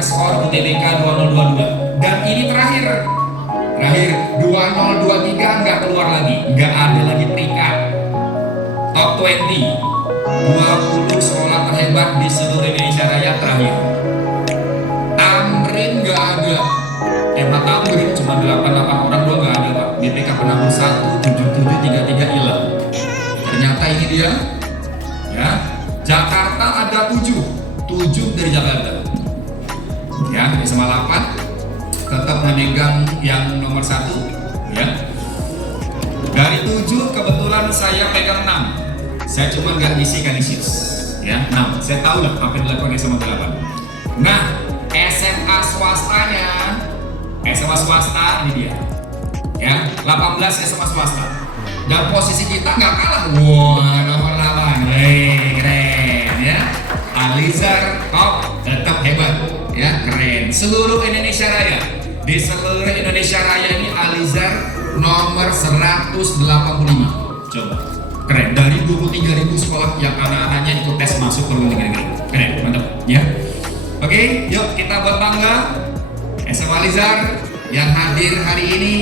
skor UTBK 2022 dan ini terakhir 2023 nggak keluar lagi, nggak ada lagi peringkat top 20 20 sekolah terhebat di seluruh Indonesia Raya terakhir. Tamrin nggak ada, hebat Tamrin cuma 88 orang doang nggak ada Pak. BPK penabur 1 7733 hilang. Ternyata ini dia ya. Jakarta ada 7 dari Jakarta ya, dari SMA 8 tetap memegang yang nomor 1 ya. Dari 7 kebetulan saya pegang 6. Saya cuma nggak ngisi kanisius ya. 6, saya tahu lah apa yang dilakukan SMA 8. Nah, SMA swasta ini dia ya, 18 SMA swasta dan posisi kita nggak kalah. Wah, nomor 8 keren ya. Alizar top, tetap hebat ya, keren. Seluruh Indonesia Raya, di seluruh Indonesia Raya ini Alizar nomor 185. Coba, keren. Dari 23.000 sekolah yang anak-anaknya ikut tes masuk perguruan tinggi negeri. Keren, mantap ya. Oke, yuk kita buat bangga SMA Alizar yang hadir hari ini.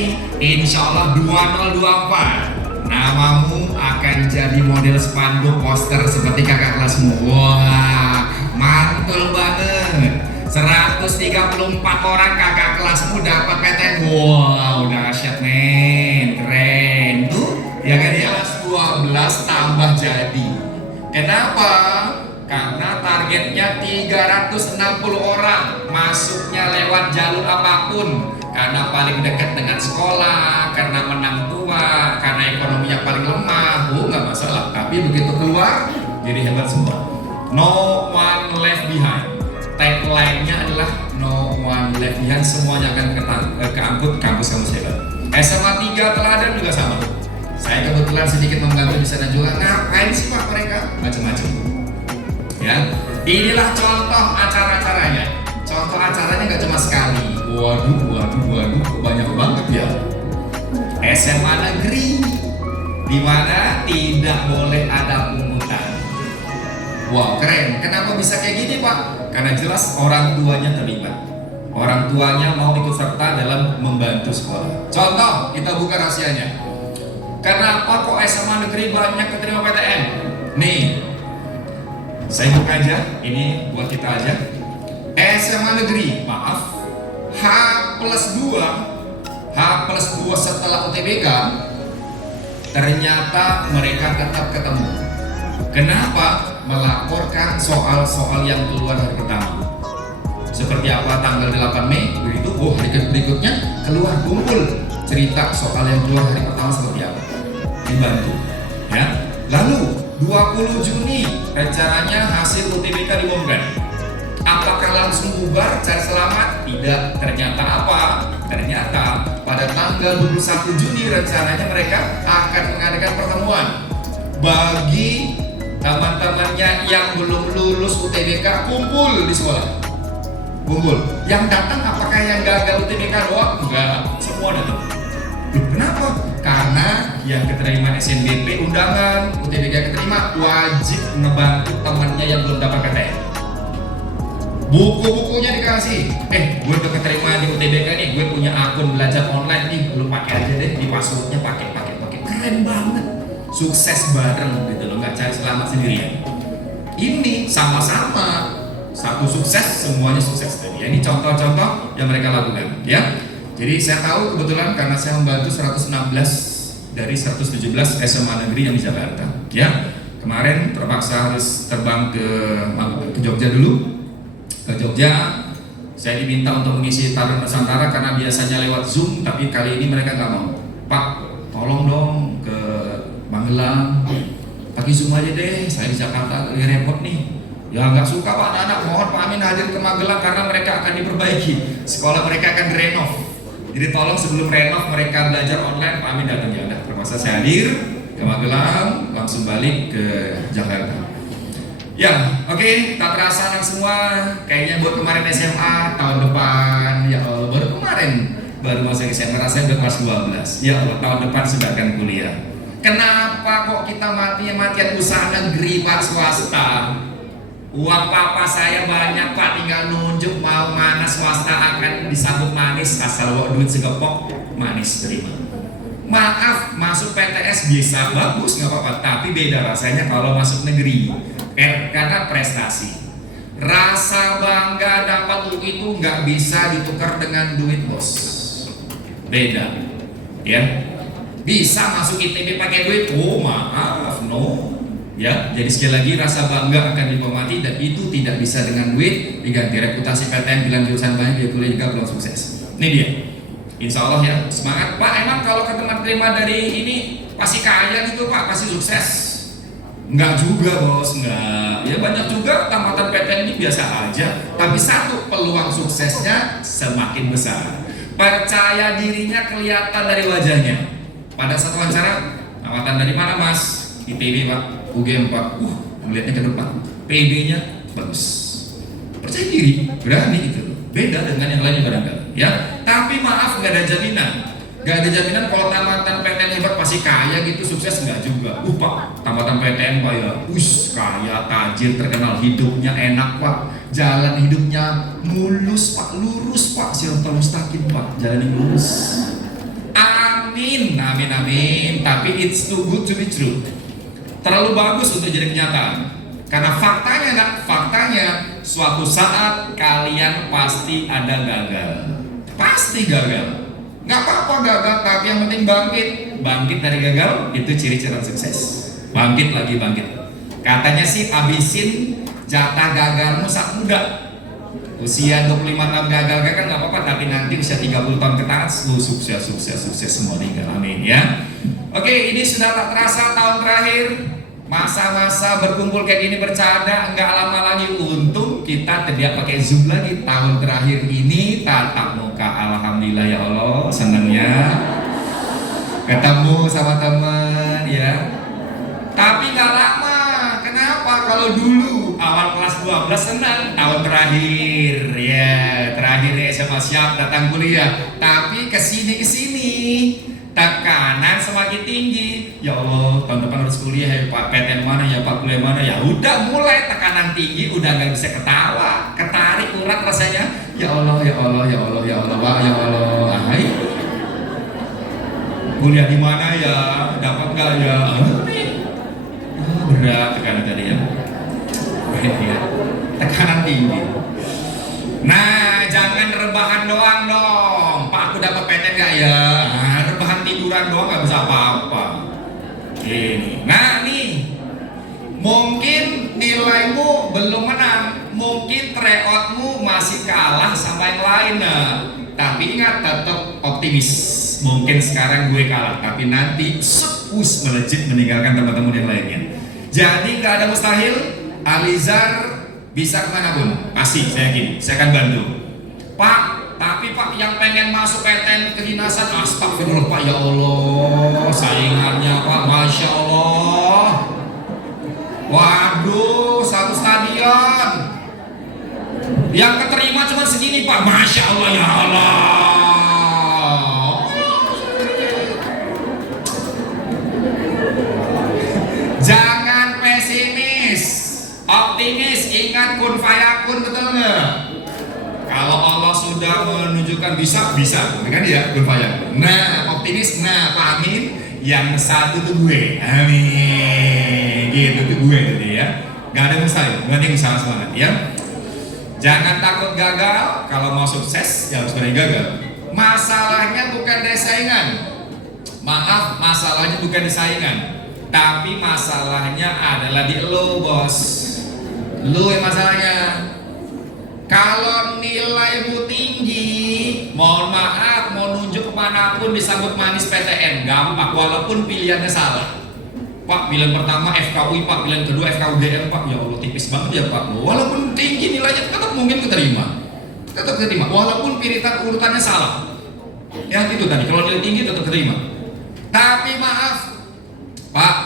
Insya Allah 2024 namamu akan jadi model spanduk poster seperti kakak kelasmu. Wah, mantul banget. 134 orang kakak kelasmu dapat PTN. Wow, dahsyat men, keren tuh ya kan ya. 12 tambah jadi. Kenapa? Karena targetnya 360 orang, masuknya lewat jalur apapun. Karena paling dekat dengan sekolah, karena menang tua, karena ekonominya paling lemah, nggak masalah. Tapi begitu keluar, jadi hebat semua. No one left behind. Tagline-nya adalah no one left behind. Semuanya akan keangkut kampus-kampus hebat. SMA 3 Teladan juga sama. Saya kebetulan sedikit membantu di sana juga. Ngapain sih Pak mereka? Macam-macam. Ya, inilah contoh acara-acaranya. Contoh acaranya nggak cuma sekali. Waduh, banyak banget ya. SMA negeri, di mana tidak boleh ada pungutan. Wow, keren. Kenapa bisa kayak gini Pak? Karena jelas orang tuanya terlibat. Orang tuanya mau ikut serta dalam membantu sekolah. Contoh, kita buka rahasianya. Kenapa kok SMA negeri banyak keterima PTN? Nih, saya buka aja. Ini buat kita aja. SMA negeri, maaf, H+2 setelah UTBK, ternyata mereka tetap ketemu. Kenapa? Melaporkan soal-soal yang keluar hari pertama. Seperti apa tanggal 8 Mei, begitu, hari berikutnya keluar kumpul cerita soal yang keluar hari pertama seperti apa. Dibantu ya. Lalu 20 Juni rencananya hasil UTBK diumumkan. Apakah langsung bubar cari selamat? Tidak. Ternyata apa? Ternyata pada tanggal 21 Juni rencananya mereka akan mengadakan pertemuan bagi teman-temannya yang belum lulus UTBK, kumpul di sekolah. Kumpul. Yang datang apakah yang gagal UTBK doang? Enggak, semua datang. Loh, kenapa? Karena yang keterima SNBP undangan, UTBK keterima, wajib ngebantu temannya yang belum dapat PTN. Buku-bukunya dikasih. Gue udah keterima di UTBK nih, gue punya akun belajar online nih, lu pakai aja deh, di passwordnya pakai. Keren banget. Sukses bareng gitu loh, nggak cari selamat sendirian. Ini sama-sama satu sukses, semuanya sukses tadi. Ini contoh-contoh yang mereka lakukan, ya. Jadi saya tahu kebetulan karena saya membantu 116 dari 117 SMA negeri yang di Jakarta, ya. Kemarin terpaksa harus terbang ke Jogja dulu. Ke Jogja, saya diminta untuk mengisi Taruna Nusantara karena biasanya lewat Zoom, tapi kali ini mereka nggak mau. Pak, tolong dong ke Magelang, pakai Zoom aja deh. Saya di Jakarta lagi repot nih. Ya nggak suka Pak anak-anak, mohon Pak Amin hadir ke Magelang karena mereka akan diperbaiki. Sekolah mereka akan direnov. Jadi tolong sebelum renov mereka belajar online, Pak Amin datang. Ya udah, terpaksa saya hadir ke Magelang, langsung balik ke Jakarta. Ya, oke, tak terasa anak semua, kayaknya buat kemarin SMA, tahun depan, ya Allah, baru kemarin, baru masuk SMA, rasanya udah kelas 12. Ya Allah, tahun depan sudah akan kuliah. Kenapa kok kita matian usaha negeri Pak swasta? Uang papa saya banyak pak, tinggal nunjuk mau mana swasta akan disambut manis, asal bawa duit segepok manis terima. Maaf, masuk PTS bisa bagus nggak apa-apa, tapi beda rasanya kalau masuk negeri karena prestasi. Rasa bangga dapat duit itu nggak bisa ditukar dengan duit bos, beda ya. Bisa masuk ITB pakai duit, oh maaf no ya. Jadi sekali lagi rasa bangga akan dibawa mati, dan itu tidak bisa dengan duit diganti. Reputasi PTN bilang jurusan banyak dia kuliah juga belum sukses. Ini dia. Insya Allah ya, semangat Pak. Emang kalau ketemu terima dari ini pasti kaya gitu Pak, pasti sukses? Enggak juga bos, enggak. Ya banyak juga tampatan PTN ini biasa aja. Tapi satu, peluang suksesnya semakin besar. Percaya dirinya kelihatan dari wajahnya. Pada saat wawancara, tampatan dari mana mas? ITB Pak, UGM Pak. Melihatnya ke depan, PB-nya bagus. Percaya diri, berani gitu. Beda dengan yang lainnya barangkali ya. Tapi maaf, nggak ada jaminan. Nggak ada jaminan kalau tampatan PTN hebat pasti kaya gitu, sukses nggak juga. Pak, tampatan PTN Pak ya, kaya, tajir, terkenal, hidupnya enak Pak, jalan hidupnya mulus Pak, lurus Pak, sirotol mustaqim Pak, jalan yang lurus. Amin, amin, amin. Tapi it's too good to be true. Terlalu bagus untuk jadi kenyataan. Karena faktanya suatu saat kalian pasti ada gagal. Pasti gagal. Nggak apa-apa gagal, tapi yang penting bangkit dari gagal. Itu ciri-ciri sukses. Bangkit lagi bangkit. Katanya sih habisin jatah gagalmu saat muda. Usia 25 tahun gagal nggak apa-apa, tapi nanti usia 30 tahun ke atas sukses semua tinggal. Amin ya. Oke, ini sudah tak terasa tahun terakhir. Masa-masa berkumpul kayak gini bercanda, nggak lama lagi. Untung kita tidak pakai Zoom lagi. Tahun terakhir ini tatap muka, alhamdulillah ya Allah, senangnya ketemu sama teman ya. Tapi nggak lama. Kenapa? Kalau dulu awal kelas 12 senang, tahun terakhir ya, terakhir SMA siap datang kuliah. Tapi kesini tekanan semakin tinggi. Ya Allah, tahun depan harus kuliah ya Pak, PTN mana ya Pak, kuliah mana ya. Udah mulai tekanan tinggi, udah nggak bisa ketawa, ketarik urat rasanya. Ya Allah, ya Allah, ya Allah, ya Allah, Pak, ya Allah. Hai. Kuliah di mana ya? Dapat nggak ya? Berat tekanan tadi ya. Tekanan tinggi. Nah, jangan rebahan doang dong. Pak, aku dapat PTN nggak ya? Rebahan tiduran doang nggak bisa apa-apa. Ini. Nah nih, mungkin nilaimu belum menang, mungkin tryoutmu masih kalah sama yang lain. Nah, tapi ingat, tetap optimis. Mungkin sekarang gue kalah, tapi nanti melejit meninggalkan teman-teman yang lainnya. Jadi nggak ada mustahil. Alizar bisa kemana pun, pasti saya yakin, saya akan bantu. Pak, tapi Pak yang pengen masuk PTN kedinasan, astagfirullah Pak, ya Allah, saingannya Pak, Masya Allah. Waduh, satu stadion yang keterima cuma segini Pak, Masya Allah, ya Allah. Jangan pesimis, optimis, ingat kun fayakun, betul nggak? Kalau Allah sudah menunjukkan bisa, kan ya, kun fayakun. Nah, optimis, nah, Pak Amin, yang satu tuh gue, amin, gitu tuh gue tadi ya. Gak ada mustahil, penting usaha semangat ya. Jangan takut gagal, kalau mau sukses ya harus berani gagal. Masalahnya bukan dari saingan, maaf, masalahnya bukan di saingan, tapi masalahnya adalah di lo bos. Lu yang masalahnya. Kalau nilaimu tinggi, mohon maaf, mau nunjuk kemanapun disambut manis PTN, gampang, walaupun pilihannya salah. Pak, pilihan pertama FKUI Pak, pilihan kedua FKUGM Pak. Ya Allah, tipis banget ya Pak. Walaupun tinggi nilainya tetap mungkin keterima, walaupun urutannya salah. Ya itu tadi, kalau nilai tinggi tetap keterima. Tapi maaf Pak,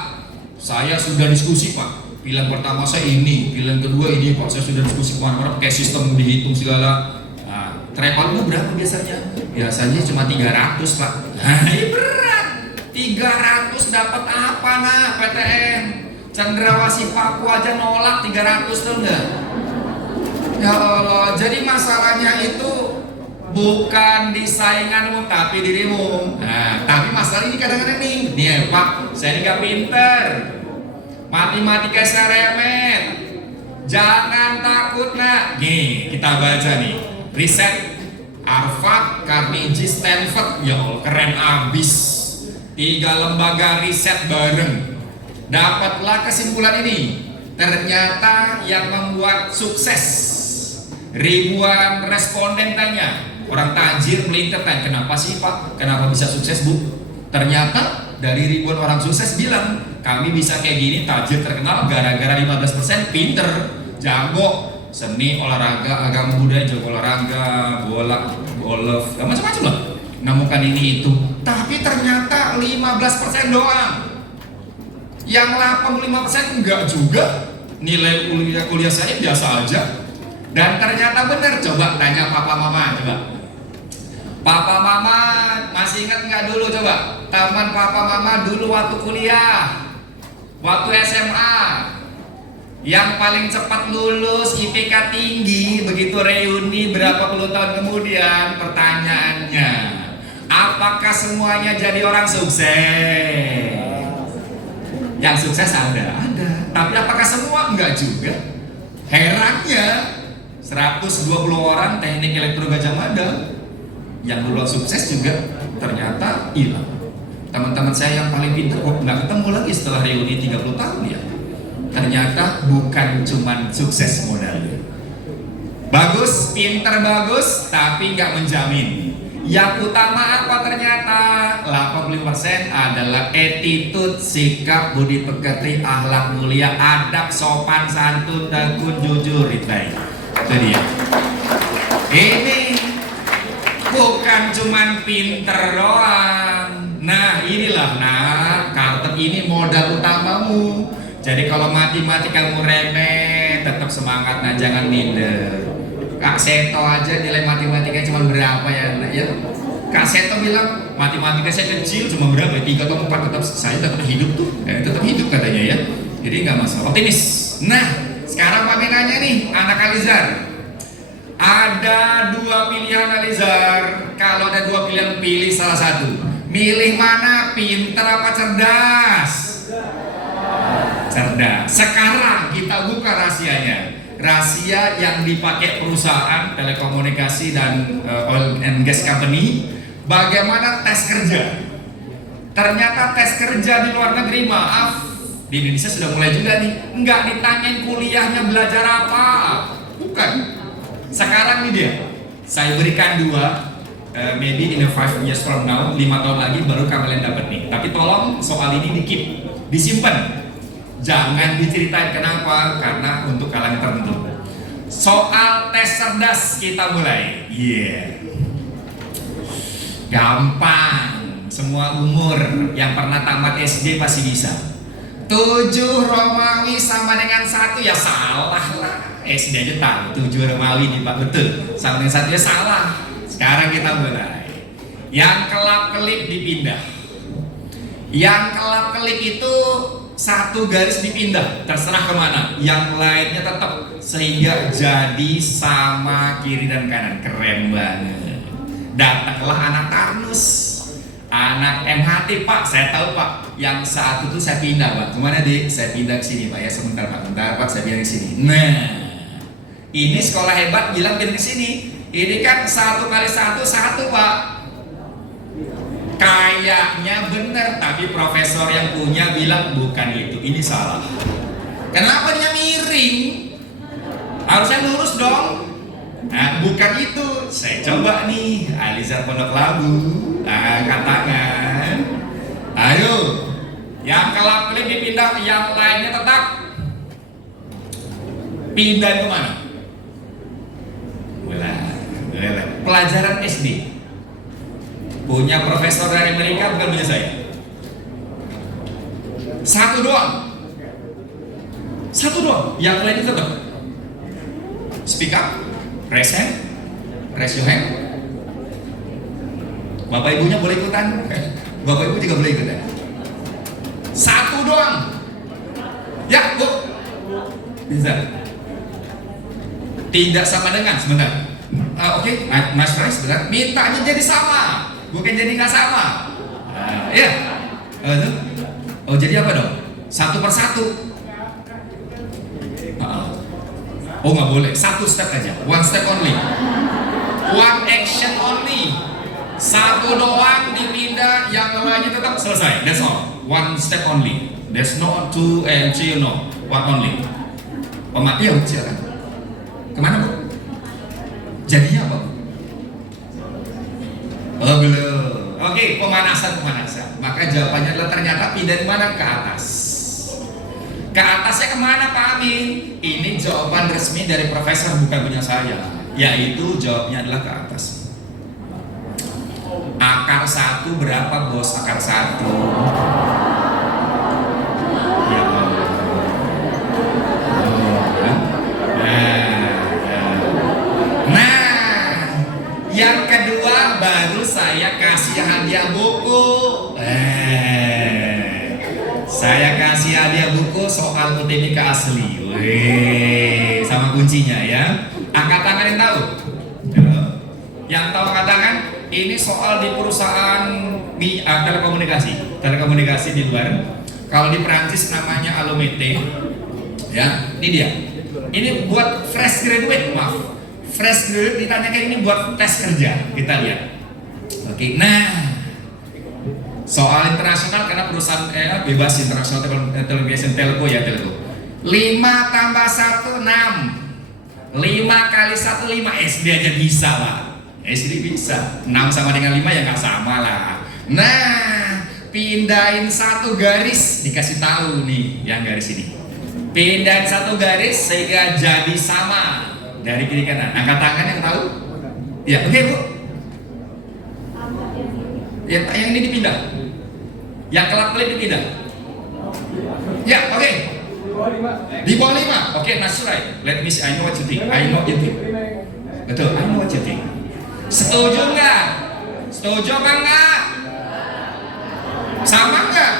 saya sudah diskusi Pak. Pilihan pertama saya ini, pilihan kedua ini Pak. Saya sudah diskusi kemana-mana pakai sistem dihitung segala. Nah, tryoutmu berapa biasanya? Biasanya cuma 300 Pak. Nah, ini berat. 300 dapat apa nak PTN? Cendrawasih Papua aja nolak 300 tuh enggak? Ya Allah, jadi masalahnya itu bukan di sainganmu tapi dirimu. Nah, tapi masalah ini kadang-kadang nih Pak, saya ini gak pinter, matematika saya remet. Jangan takut nak. Nih, kita baca nih riset Harvard, Carnegie, Stanford. Ya Allah, keren abis. 3 lembaga riset bareng. Dapatlah kesimpulan ini. Ternyata yang membuat sukses, ribuan responden tanya, orang tajir melintir tanya, kenapa sih Pak? Kenapa bisa sukses Bu? Ternyata dari ribuan orang sukses bilang, kami bisa kayak gini, tajir terkenal gara-gara 15% pinter, jago, seni, olahraga, agama budaya, jago olahraga, bola, golf, macam-macam lah. Nemukan ini itu. Tapi ternyata 15% doang. Yang 85% enggak juga. Nilai kuliah saya biasa aja. Dan ternyata benar. Coba tanya papa mama, coba. Papa mama masih ingat nggak dulu coba? Teman papa mama dulu waktu kuliah, waktu SMA, yang paling cepat lulus IPK tinggi, begitu reuni berapa puluh tahun kemudian, pertanyaannya, apakah semuanya jadi orang sukses? Yang sukses ada. Tapi apakah semua? Enggak juga. Herannya 120 orang teknik elektro Gajah Mada yang dulu sukses juga ternyata hilang. Teman-teman saya yang paling pintar kok nggak ketemu lagi setelah reuni 30 tahun ya. Ternyata bukan cuman sukses modalnya. Bagus, pintar bagus, tapi nggak menjamin. Yang utama apa ternyata? 85% adalah attitude, sikap, budi pekerti, akhlak mulia, adab, sopan, santun, tekun, jujur, baik. Itu dia. Ini bukan cuman pinter doang. Nah inilah, kartet ini modal utamamu. Jadi kalau matematika kamu remeh, tetap semangat, jangan minder. Kak Seto aja nilai matematika cuma berapa ya? Kak Seto bilang matematika saya kecil cuma berapa? 3 atau 4, tetap saya tetap hidup tuh, tetap hidup katanya ya. Jadi nggak masalah, optimis. Nah sekarang Pak nanya nih, anak Alizar, ada 2 pilihan Alizar. Kalau ada 2 pilihan, pilih salah satu. Milih mana? Pintar apa cerdas? Cerdas. Sekarang kita buka rahasianya. Rahasia yang dipakai perusahaan telekomunikasi dan oil and gas company. Bagaimana tes kerja? Ternyata tes kerja di luar negeri, maaf, di Indonesia sudah mulai juga nih. Nggak ditanyain kuliahnya belajar apa, bukan. Sekarang nih dia, saya berikan 2, maybe in a 5 years from now, 5 tahun lagi baru kalian dapat nih. Tapi tolong soal ini di-keep, disimpan. Jangan diceritain kenapa, karena untuk kalian tertentu. Soal tes cerdas kita mulai. Gampang. Semua umur yang pernah tamat SD pasti bisa. 7 Romawi sama dengan 1 ya salah lah. SD aja tahu 7 Romawi nih Pak, betul. Sama dengan 1 ya salah. Sekarang kita mulai. Yang kelap-kelip dipindah. Yang kelap-kelip itu 1 garis dipindah, terserah kemana. Yang lainnya tetap, sehingga jadi sama kiri dan kanan. Keren banget. Datanglah anak Tarnus, anak MHT Pak. Saya tahu Pak, yang 1 tuh saya pindah Pak. Kemana deh? Saya pindah ke sini Pak ya. Sebentar Pak, saya pindah ke sini. Nah, ini sekolah hebat bilang pindah ke sini. Ini kan 1 kali 1 1 Pak. Kayaknya benar, tapi profesor yang punya bilang bukan itu, ini salah. Kenapa dia miring? Harusnya lurus dong. Nah, bukan itu. Saya coba nih, Alizar Pondok Labu, angkat tangan. Ayo, yang kelap-kelip dipindah, yang lainnya tetap. Pindah kemana? Pelajaran SD. Punya profesor dari Amerika, bukan punya saya. 1 doang. 1 doang. Yang lain itu tetap. Speak up, raise hand, raise your hand. Bapak ibunya boleh ikutan. Bapak ibu juga boleh ikutan. 1 doang. Ya, Bu. Bisa. Tidak sama dengan, sebentar. Oke, Mas Rai, sebentar. Mintanya jadi sama, bukan jadi nggak sama. Ya. Oh, jadi apa dong? Satu per satu. Oh, nggak boleh. Satu step aja. One step only. One action only. Satu doang dipindah, yang lainnya tetap selesai. That's all. One step only. There's no two and three, no. One only. Iya, silakan. Kemana, Bu? Jadinya apa, Bu? Oh, belum. Oke, pemanasan. Maka jawabannya adalah ternyata pindah di mana? Ke atas. Ke atasnya kemana, Pak Amin? Ini jawaban resmi dari profesor, bukan punya saya. Yaitu jawabnya adalah ke atas. Akar 1 berapa, Bos? Akar 1. Ya, yang kedua baru saya kasih hadiah buku. Saya kasih hadiah buku soal UTBK asli. Sama kuncinya ya. Angkat tangan yang tahu. Yang tahu angkat tangan. Ini soal di perusahaan telekomunikasi di luar. Kalau di Perancis namanya Alomete. Ya, ini dia. Ini buat fresh graduate, maaf. Fresh graduate ditanyakan ini buat tes kerja. Kita lihat. Oke, nah. Soal internasional karena perusahaan bebas internasional television telco ya telco. 5 tambah 1 6. 5 kali 1 5 SD aja bisa lah. SD bisa. 6 sama dengan 5 ya nggak sama lah. Nah, pindahin 1 garis dikasih tahu nih yang garis ini. Pindahin 1 garis sehingga jadi sama dari kiri kanan. Angkat tangan yang tahu? Ya, oke, Bu. Ya, yang ini dipindah. Yang kelap-kelip dipindah. Ya, oke. Di bawah 5. Oke, that's right. Let me see. I know what you think. Betul, I know what you think. Setuju nggak? Setuju apa enggak? Sama nggak?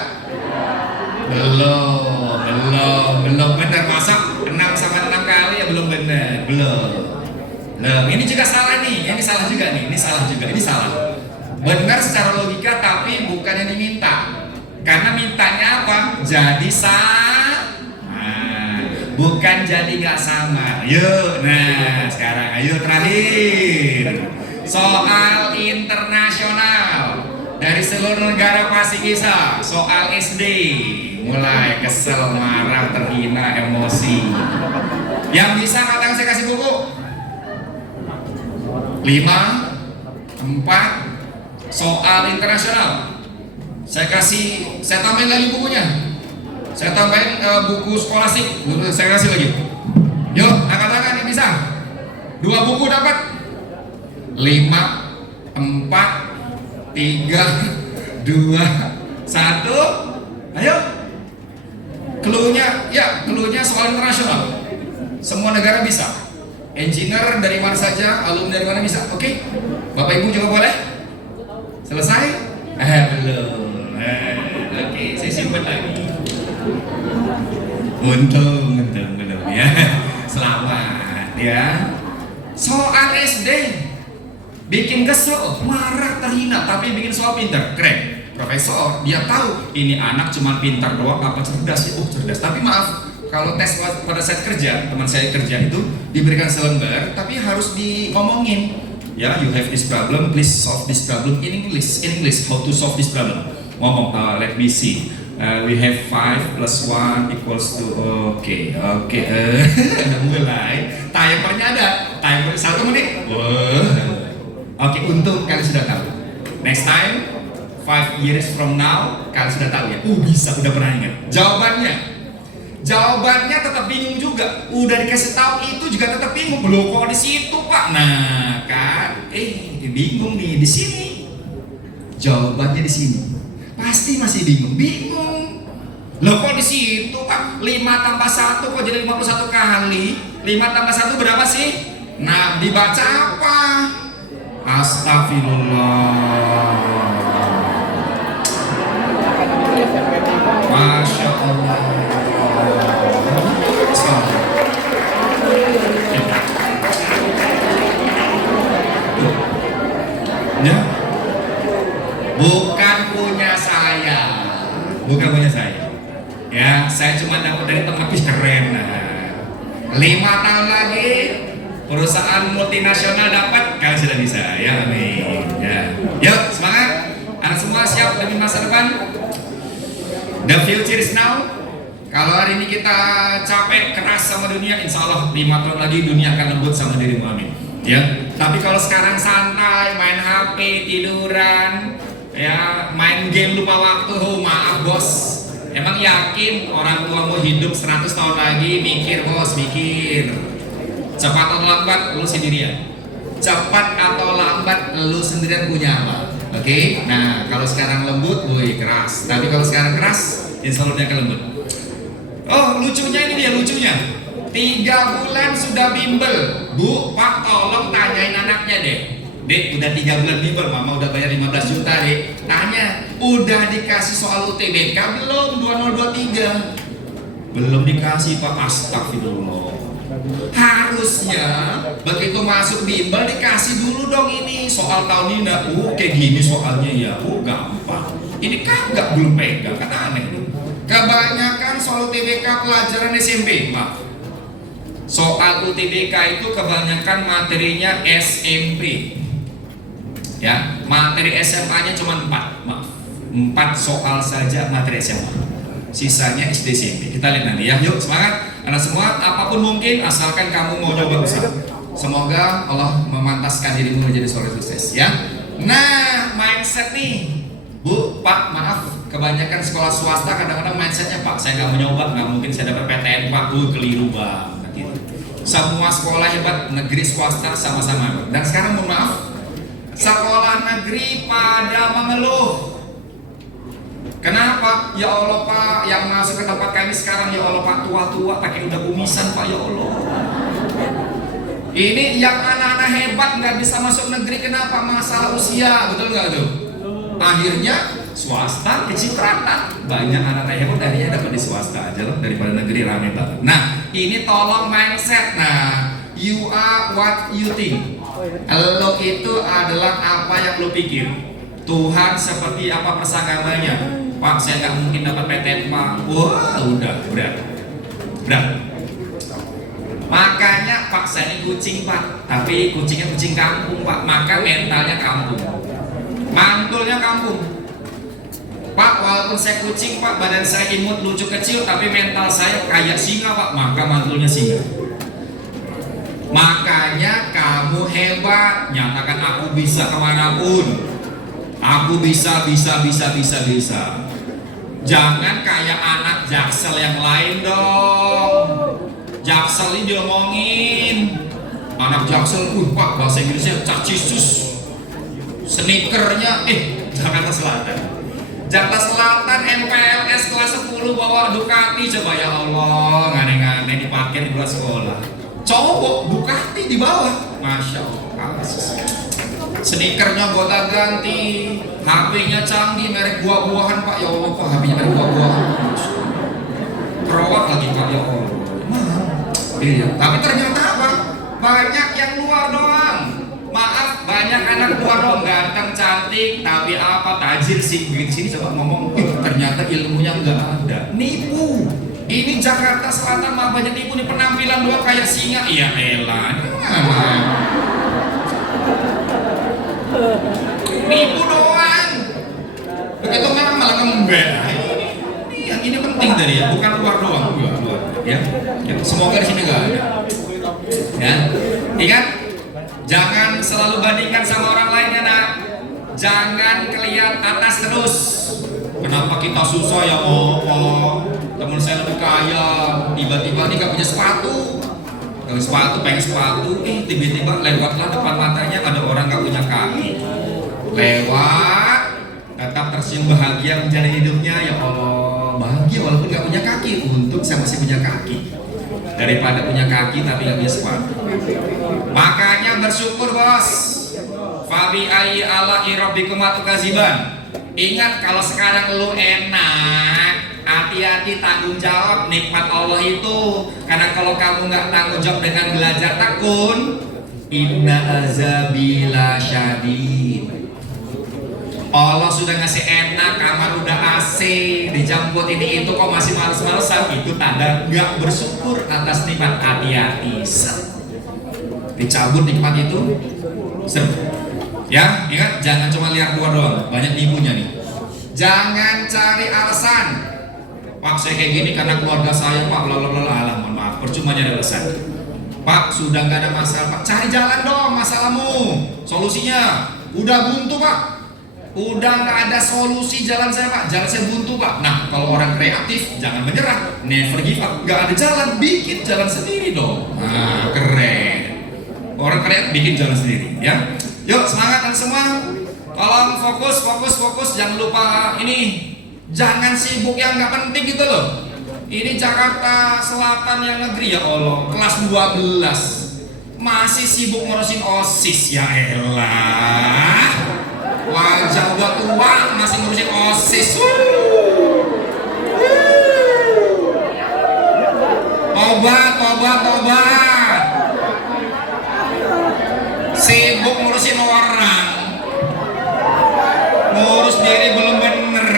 Belum benar. Masa 6 sama 6 kali ya belum benar. Belum. Ini juga salah nih. Ini salah juga nih. Ini salah. Benar secara logika tapi bukan yang diminta. Karena mintanya apa? Jadi bukan jadi nggak sama. Yuk, nah sekarang ayo terakhir. Soal internasional dari seluruh negara pasti bisa. Soal SD, mulai kesel, marah, terhina, emosi. Yang bisa katanya saya kasih buku 5, 4. Soal internasional saya tambahin lagi bukunya. Saya tambahin buku skolastik, saya kasih lagi. Yuk, angkat tangan yang bisa. 2 buku dapat. 5, 4, 3, 2, 1. Ayo. Cluenya soal internasional. Semua negara bisa. Engineer dari mana saja, alumni dari mana bisa. Oke. Bapak Ibu juga boleh. Selesai? Belum. Oke, saya simpan lagi. Untung ya. Selamat ya. Soal SD bikin kesel, marah, terhina, tapi bikin soal pintar, keren. Profesor dia tahu ini anak cuma pintar doang apa cerdas. Oh cerdas, tapi maaf kalau tes pada saat kerja, teman saya kerja itu diberikan selembar tapi harus diomongin. Ya, you have this problem, please solve this problem in English. How to solve this problem? Ngomong, let me see. We have 5 plus 1 equals to mulai. Timernya ada. Timer 1 menit. Oke, untung kalian sudah tahu. Next time 5 years from now kalian sudah tahu ya. Bisa, udah pernah ingat. Jawabannya tetap bingung juga. Udah dikasih tahu itu juga tetap bingung. Belum kok di situ, Pak. Nah, kan bingung nih di sini. Jawabannya di sini. Pasti masih bingung. Loh kok di situ, Pak? 5 tambah 1 kok jadi 51 kali? 5 tambah 1 berapa sih? Nah, dibaca apa? Astagfirullah. Masya Allah. saya cuma dapat dari teman tapi keren. Nah, 5 tahun lagi perusahaan multinasional dapat, kalian sudah bisa ya, amin ya. Yuk semangat, anak semua siap demi masa depan. The future is now. Kalau hari ini kita capek keras sama dunia, insya Allah 5 tahun lagi dunia akan lembut sama dirimu, amin ya. Tapi kalau sekarang santai, main HP, tiduran ya, main game lupa waktu, maaf bos. Emang yakin orang tuamu hidup 100 tahun lagi? Mikir bos, mikir. Cepat atau lambat lu sendirian. Cepat atau lambat lu sendirian punya apa? Oke? Nah, kalau sekarang lembut, boy keras. Tapi kalau sekarang keras, insya Allah dia akan lembut. Oh, lucunya ini dia, lucunya 3 bulan sudah bimbel. Bu, Pak tolong tanyain anaknya deh. Dek, udah 3 bulan bimbel, mama udah bayar 15 juta dek. Tanya, udah dikasih soal UTBK belum? 2023 belum dikasih Pak, astagfirullah. Harusnya begitu masuk bimbel dikasih dulu dong ini soal tahun ini. Kayak gini soalnya ya, gampang. Ini kagak, belum pegang, kan aneh tuh. Kebanyakan soal UTBK pelajaran SMP, maaf. Soal UTBK itu kebanyakan materinya SMP. Ya, materi SMA-nya cuma 4, maaf. 4 soal saja materi SMA. Sisanya SD SMP. Kita lihat nanti ya. Yuk semangat anak semua, apapun mungkin asalkan kamu mau coba usaha. Semoga Allah memantaskan dirimu menjadi seorang sukses ya. Nah, mindset nih. Bu, Pak, maaf, kebanyakan sekolah swasta kadang-kadang mindsetnya, Pak, saya nggak mau nyoba, nggak mungkin saya dapat PTN, Pak. Keliru banget gitu. Semua sekolah hebat, negeri swasta sama-sama hebat. Dan sekarang mohon maaf, sekolah negeri pada mengeluh. Kenapa? Ya Allah Pak, yang masuk ke tempat kami sekarang, ya Allah Pak, tua-tua pakai udah kumisan Pak, ya Allah. Ini yang anak-anak hebat nggak bisa masuk negeri, kenapa? Masalah usia, betul nggak tuh? Akhirnya swasta kecipratan, banyak anak-anak hebat akhirnya dapat di swasta aja loh, daripada negeri rame banget. Nah, ini tolong mindset. Nah, you are what you think. Lo itu adalah apa yang lo pikir. Tuhan seperti apa persanggaannya? Pak, saya nggak mungkin dapat PTN Pak. Wah, udah berat. Makanya Pak, saya ini kucing Pak, tapi kucingnya kucing kampung Pak. Maka mentalnya kampung, mantulnya kampung. Pak, walaupun saya kucing Pak, badan saya imut lucu kecil, tapi mental saya kayak singa Pak. Maka mantulnya singa. Makanya kamu hebat, nyatakan aku bisa kemanapun. Aku bisa. Jangan kayak anak Jaksel yang lain dong. Jaksel ini diomongin. Anak Jaksel, Pak, bahasa Inggrisnya cacisus. Sneakernya, Jakarta Selatan. Jakarta Selatan MPLS kelas 10 bawa Ducati, coba ya Allah, ngane-ngane dipakai di bulan sekolah. Cowok Ducati di bawah, masya Allah. Sneakernya gonta ganti, HP-nya canggih, merek buah-buahan Pak, ya Allah Pak, HP-nya merek buah-buahan. Kerowak lagi Pak, ya Allah. Iya. Tapi ternyata apa? Banyak yang luar doang. Maaf, banyak anak luar doang, ganteng, cantik, tapi apa? Tajir sih. Begitu sini coba ngomong, ternyata ilmunya nggak ada. Nipu. Ini Jakarta Selatan mah banyak nipu nih, penampilan doang kayak singa. Iya elah. Nipu doang. Begitu memang malah ngembel. Yang ini penting tadi ya, bukan luar doang, luar. Ya. Semoga di sini nggak ada. Ya, ingat, jangan selalu bandingkan sama orang lain ya nak. Jangan kelihatan atas terus. Kenapa kita susah ya Allah? Temen saya lebih kaya, tiba-tiba nih gak punya sepatu. Pengen sepatu, tiba-tiba lewatlah depan matanya ada orang gak punya kaki. Lewat, tetap tersenyum bahagia menjalani hidupnya, ya Allah, bahagia walaupun gak punya kaki. Untung saya masih punya kaki daripada punya kaki tapi gak punya sepatu. Makanya bersyukur bos. Fabi ai ala irabbikum atukaziban. Ingat kalau sekarang lu enak, hati-hati tanggung jawab nikmat Allah itu. Karena kalau kamu nggak tanggung jawab dengan belajar tekun, inna azabila syadid. Allah sudah ngasih enak, kamar udah AC, dijemput ini itu kok masih males-malesan, itu tanda nggak bersyukur atas nikmat. Hati-hati, dicabut nikmat itu, ya ingat jangan cuma lihat luar doang, banyak ibunya nih. Jangan cari alasan, Pak saya kayak gini karena keluarga saya Pak, lalalala, mohon maaf, percuma jadi alasan. Pak sudah nggak ada masalah Pak, cari jalan dong masalahmu, solusinya. Udah buntu Pak, udah nggak ada solusi jalan saya Pak, jalan saya buntu Pak. Nah kalau orang kreatif jangan menyerah, never give up. Nggak ada jalan, bikin jalan sendiri dong. Nah keren, orang kreatif bikin jalan sendiri ya. Yuk semangat dan semua, tolong fokus, jangan lupa ini, jangan sibuk yang nggak penting gitu loh. Ini Jakarta Selatan yang negeri ya Allah, kelas 12 masih sibuk ngurusin OSIS, ya elah. Wajah udah tua masih ngurusin OSIS. Tobat. Sibuk ngurusin orang, ngurus diri belum bener.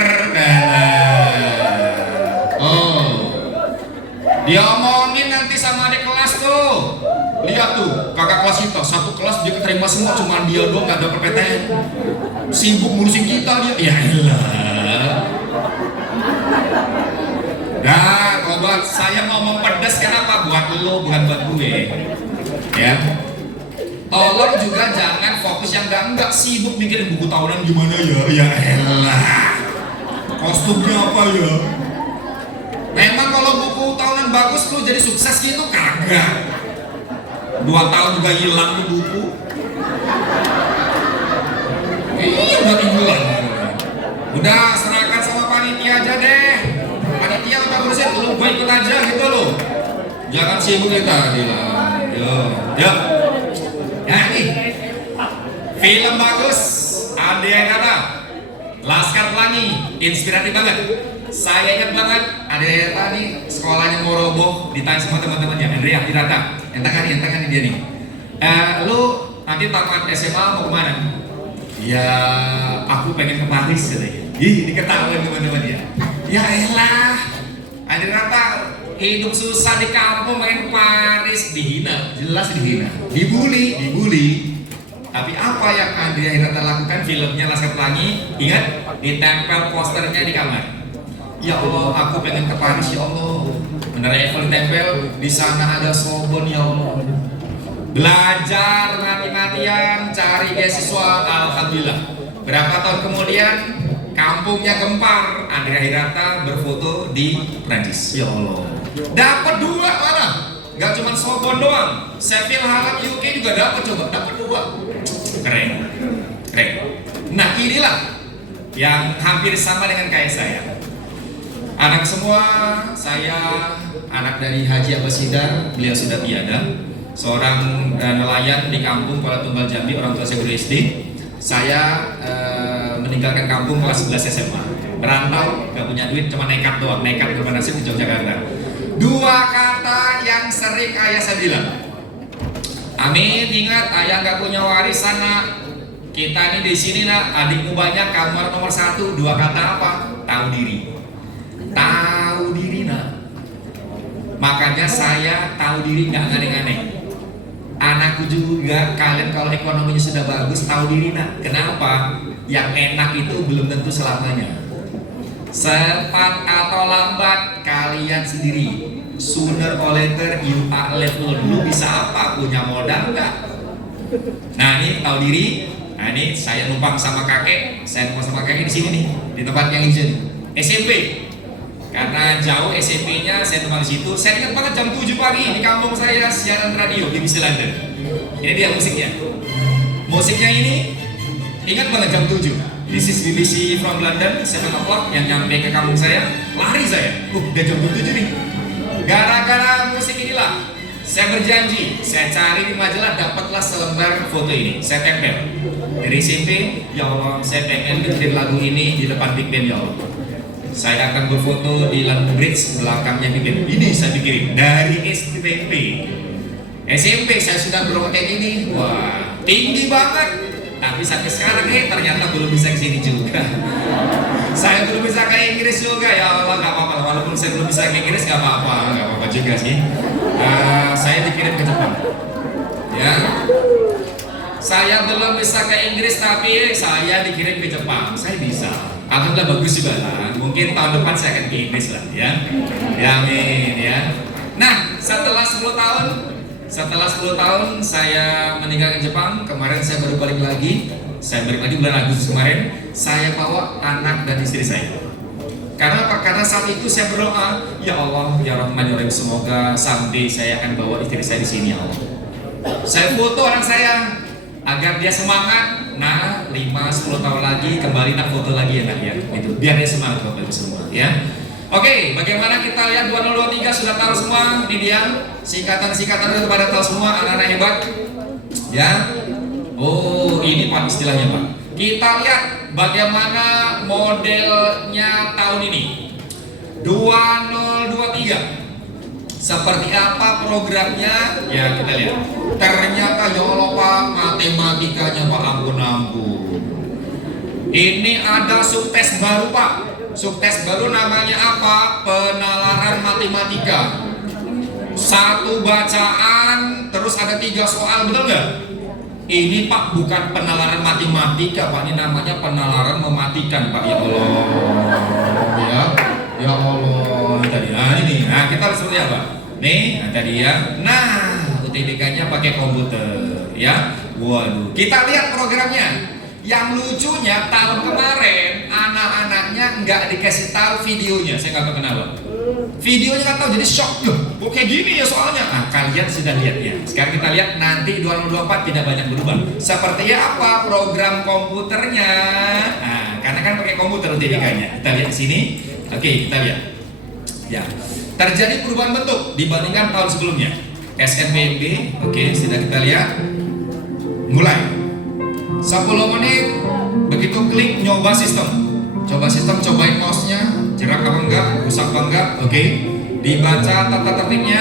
Dia omongin nanti sama adik kelas tuh. Lihat tuh, kakak kelas kita satu kelas dia keterima semua, cuma dia doang nggak dapet PTN. Sibuk ngurusin kita dia. Ya elah. Nah, obat saya ngomong pedas kenapa? Buat lo, bukan buat gue. Ya. Tolong juga jangan fokus yang enggak sibuk mikirin buku tahunan gimana ya. Ya elah. Kostumnya apa ya? Memang kalau buku tahunan bagus lu jadi sukses gitu kagak. 2 tahun juga hilang tuh buku. Iya udah hilang. Udah serahkan sama panitia aja deh. Panitia udah ngurusin, lu gue ikut aja gitu loh. Jangan sibuk kita bilang. Yo. Ya nih. Film bagus. Ada yang kata Laskar Pelangi, inspiratif banget. Saya ingat banget, ada yang tadi sekolahnya mau roboh, ditanya sama teman-temannya, Andrea, Hirata, entakan nih dia nih. Lu nanti tamat SMA mau kemana? Ya, aku pengen ke Paris katanya. Ih, diketahuin teman-teman dia. Ya elah, ada rata hidup susah di kampung pengen ke Paris, dihina, jelas dihina, dibully. Tapi apa yang Andrea Hirata lakukan? Filmnya Laskar Pelangi, ingat, ditempel posternya di kamar. Ya Allah, aku pengen ke Paris ya Allah. Menara Eiffel tempel, di sana ada Sorbonne ya Allah. Belajar mati-matian, cari beasiswa, alhamdulillah. Berapa tahun kemudian, kampungnya gempar. Andrea Hirata berfoto di Prancis. Ya Allah. Dapat 2 malah. Gak cuma Sorbonne doang. Sheffield Hallam UK juga dapat 2. Keren. Nah inilah yang hampir sama dengan kayak saya. Anak semua, saya anak dari Haji Abbas Hidar, beliau sudah tiada. Seorang nelayan di kampung Kuala Tumbal Jambi, orang tua saya guru SD. Saya meninggalkan kampung kelas 11 SMA. Merantau, gak punya duit, cuma nekat bernasib di Yogyakarta. 2 kata yang sering ayah saya bilang. Amin, ingat ayah gak punya warisan nak. Kita ini di sini nak, adikmu banyak, kamu nomor 1. 2 kata apa? Tahu diri nak. Makanya saya tahu diri nggak aneh-aneh. Anakku juga, kalian kalau ekonominya sudah bagus tahu diri nak. Kenapa? Yang enak itu belum tentu selamanya. Cepat atau lambat kalian sendiri. Sooner or later you are level. Lu bisa apa? Punya modal nggak? Nah ini tahu diri. Nah ini saya numpang sama kakek. Saya numpang sama kakek di sini nih, di tempat yang hijau SMP. Karena jauh SMP-nya, saya numpang di situ. Saya ingat banget jam 7 pagi di kampung saya siaran radio BBC London. Ini dia musiknya. Musiknya ini ingat banget jam 7. This is BBC from London, 7 o'clock yang nyampe ke kampung saya. Lari saya. Udah jam 7 nih. Gara-gara musik inilah saya berjanji, saya cari di majalah, dapatlah selembar foto ini. Saya tempel. Dari SMP, ya Allah, saya pengen bikin lagu ini di depan Big Ben ya Allah. Saya akan berfoto di London Bridge, belakangnya Big Ben. Ini saya pikirin dari SMP saya sudah berotek ini. Wah, tinggi banget. Tapi sampai sekarang ternyata belum bisa ke sini juga. Saya belum bisa ke Inggris juga, ya Allah, nggak apa-apa. Walaupun saya belum bisa ke Inggris nggak apa-apa juga sih. Saya dikirim ke Jepang. Ya, saya belum bisa ke Inggris tapi saya dikirim ke Jepang. Saya bisa. Alhamdulillah bagus juga lah. Mungkin tahun depan saya akan ke Inggris lah, ya. Ya, amin ya. Nah, setelah 10 tahun saya meninggalkan Jepang. Kemarin saya baru balik lagi. Saya balik lagi bulan Agustus kemarin. Saya bawa anak dan istri saya. Karena apa? Karena saat itu saya berdoa, ya Allah, ya Rahman ya Rahim, semoga someday saya akan bawa istri saya di sini, ya Allah. Saya foto anak saya agar dia semangat. Nah, 5-10 tahun lagi kembali nak foto lagi ya nak ya. Itu biar dia semangat Bapak Ibu semua, ya. Oke, bagaimana kita lihat 2023 sudah tahu semua? Ini dia singkatan-singkatan itu pada tahu semua, anak-anak hebat. Ya. Oh, ini Pak istilahnya Pak. Kita lihat bagaimana modelnya tahun ini 2023. Seperti apa programnya? Ya kita lihat. Ternyata ya Allah Pak, matematikanya Pak ampun. Ini ada subtes baru Pak. Subtes baru namanya apa? Penalaran matematika. Satu bacaan, terus ada 3 soal, betul nggak? Ini Pak bukan penalaran matematika Pak, ini namanya penalaran mematikan Pak, ya Allah. Ya Allah tadi. Nah ini, nah kita lihat seperti apa? Nih, nah tadi ya. Nah, UTBK-nya pakai komputer, ya. Waduh, kita lihat programnya. Yang lucunya tahun kemarin anak-anaknya nggak dikasih tahu videonya, saya nggak tahu kenapa. Videonya nggak tahu, jadi shock loh. Kok kayak gini ya soalnya? Nah, kalian sudah lihat ya. Sekarang kita lihat nanti 2024 tidak banyak berubah. Sepertinya apa program komputernya? Nah, karena kan pakai komputer UTBK-nya. Kita lihat di sini. Oke, kita lihat. Ya, terjadi perubahan bentuk dibandingkan tahun sebelumnya. SNMP, oke, sudah kita lihat. Mulai. 10 menit, begitu klik nyoba sistem. Coba sistem, cobain mouse-nya, jerak apa enggak, rusak apa enggak, oke. Dibaca tata tertibnya.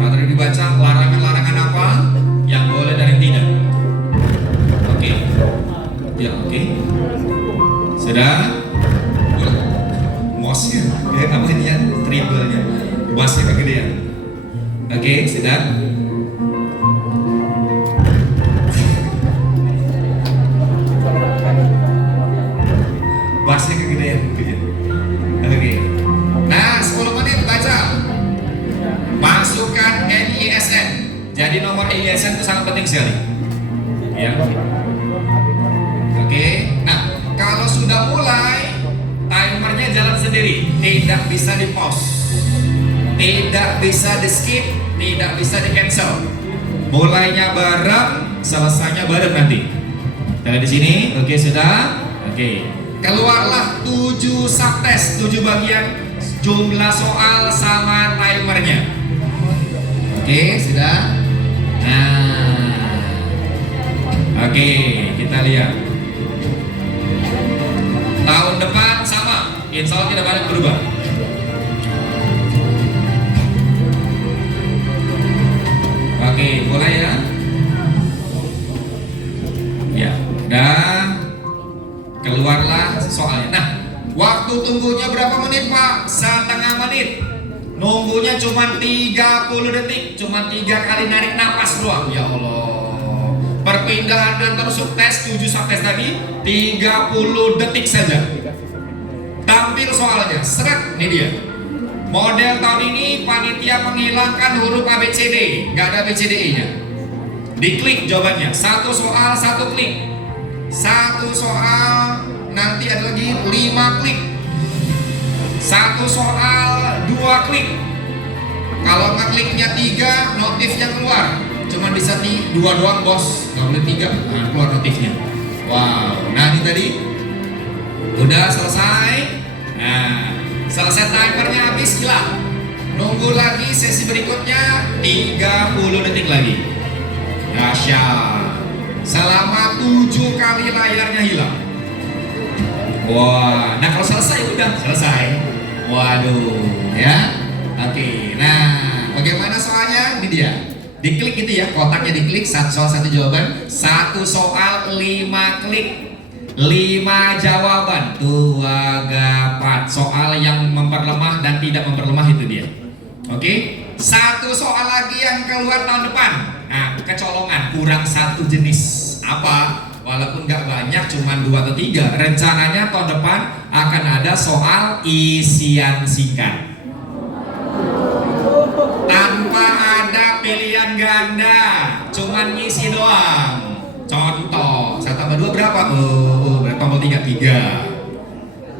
Tata tertib dibaca, larangan-larangan apa yang boleh dan yang tidak. Oke. Ya, oke. Sudah? Mouse-nya, ya apa ini ya, tribalnya, mouse-nya kegedean. Oke, sudah? Bahasnya kegedean. Oke. Nah, 10 menit baca. Masukkan NISN. Jadi nomor NISN itu sangat penting sekali. Ya. Oke. Nah, kalau sudah mulai, timernya jalan sendiri, tidak bisa di pause, tidak bisa di skip, tidak bisa di cancel. Mulainya bareng, selesainya bareng nanti. Kita di sini, oke sudah, oke. Keluarlah 7 subtes, 7 bagian, jumlah soal sama timernya. Oke, sudah. Nah, oke, kita lihat. Tahun depan sama, insya Allah tidak banyak berubah. Oke, mulai ya. Ya, dan keluarlah soalnya. Nah, waktu tunggunya berapa menit Pak? Setengah menit. Nunggunya cuma 30 detik, cuma 3 kali narik napas doang. Ya Allah. Perpindahan antar subtes 7 subtes tadi 30 detik saja. Tampil soalnya, seret, ini dia. Model tahun ini panitia menghilangkan huruf ABCD, nggak ada ABCDE-nya. Diklik jawabannya, 1 soal 1 klik. 1 soal nanti ada lagi 5 klik. 1 soal 2 klik. Kalau ngekliknya 3, notifnya keluar. Cuma bisa 2 doang bos, nggak boleh 3. Nah, keluar notifnya. Wow, nah ini tadi udah selesai. Nah, selesai timernya habis, hilang. Nunggu lagi sesi berikutnya 30 detik lagi. Dahsyat. Selama 7 kali layarnya hilang. Wah, nah kalau selesai udah selesai. Waduh, ya. Oke, nah bagaimana soalnya? Ini dia. Diklik itu ya, kotaknya diklik, satu soal satu jawaban, satu soal 5 klik, 5 jawaban, tuh gapat. Soal yang memperlemah dan tidak memperlemah itu dia. Oke, satu soal lagi yang keluar tahun depan. Nah, kecolongan, kurang satu jenis. Apa? Walaupun nggak banyak, cuma 2 atau 3. Rencananya tahun depan akan ada soal isian singkat tanpa ada pilihan ganda, cuman ngisi doang. Contoh, 1 tambah 2 berapa? Berapa? Tombol 3.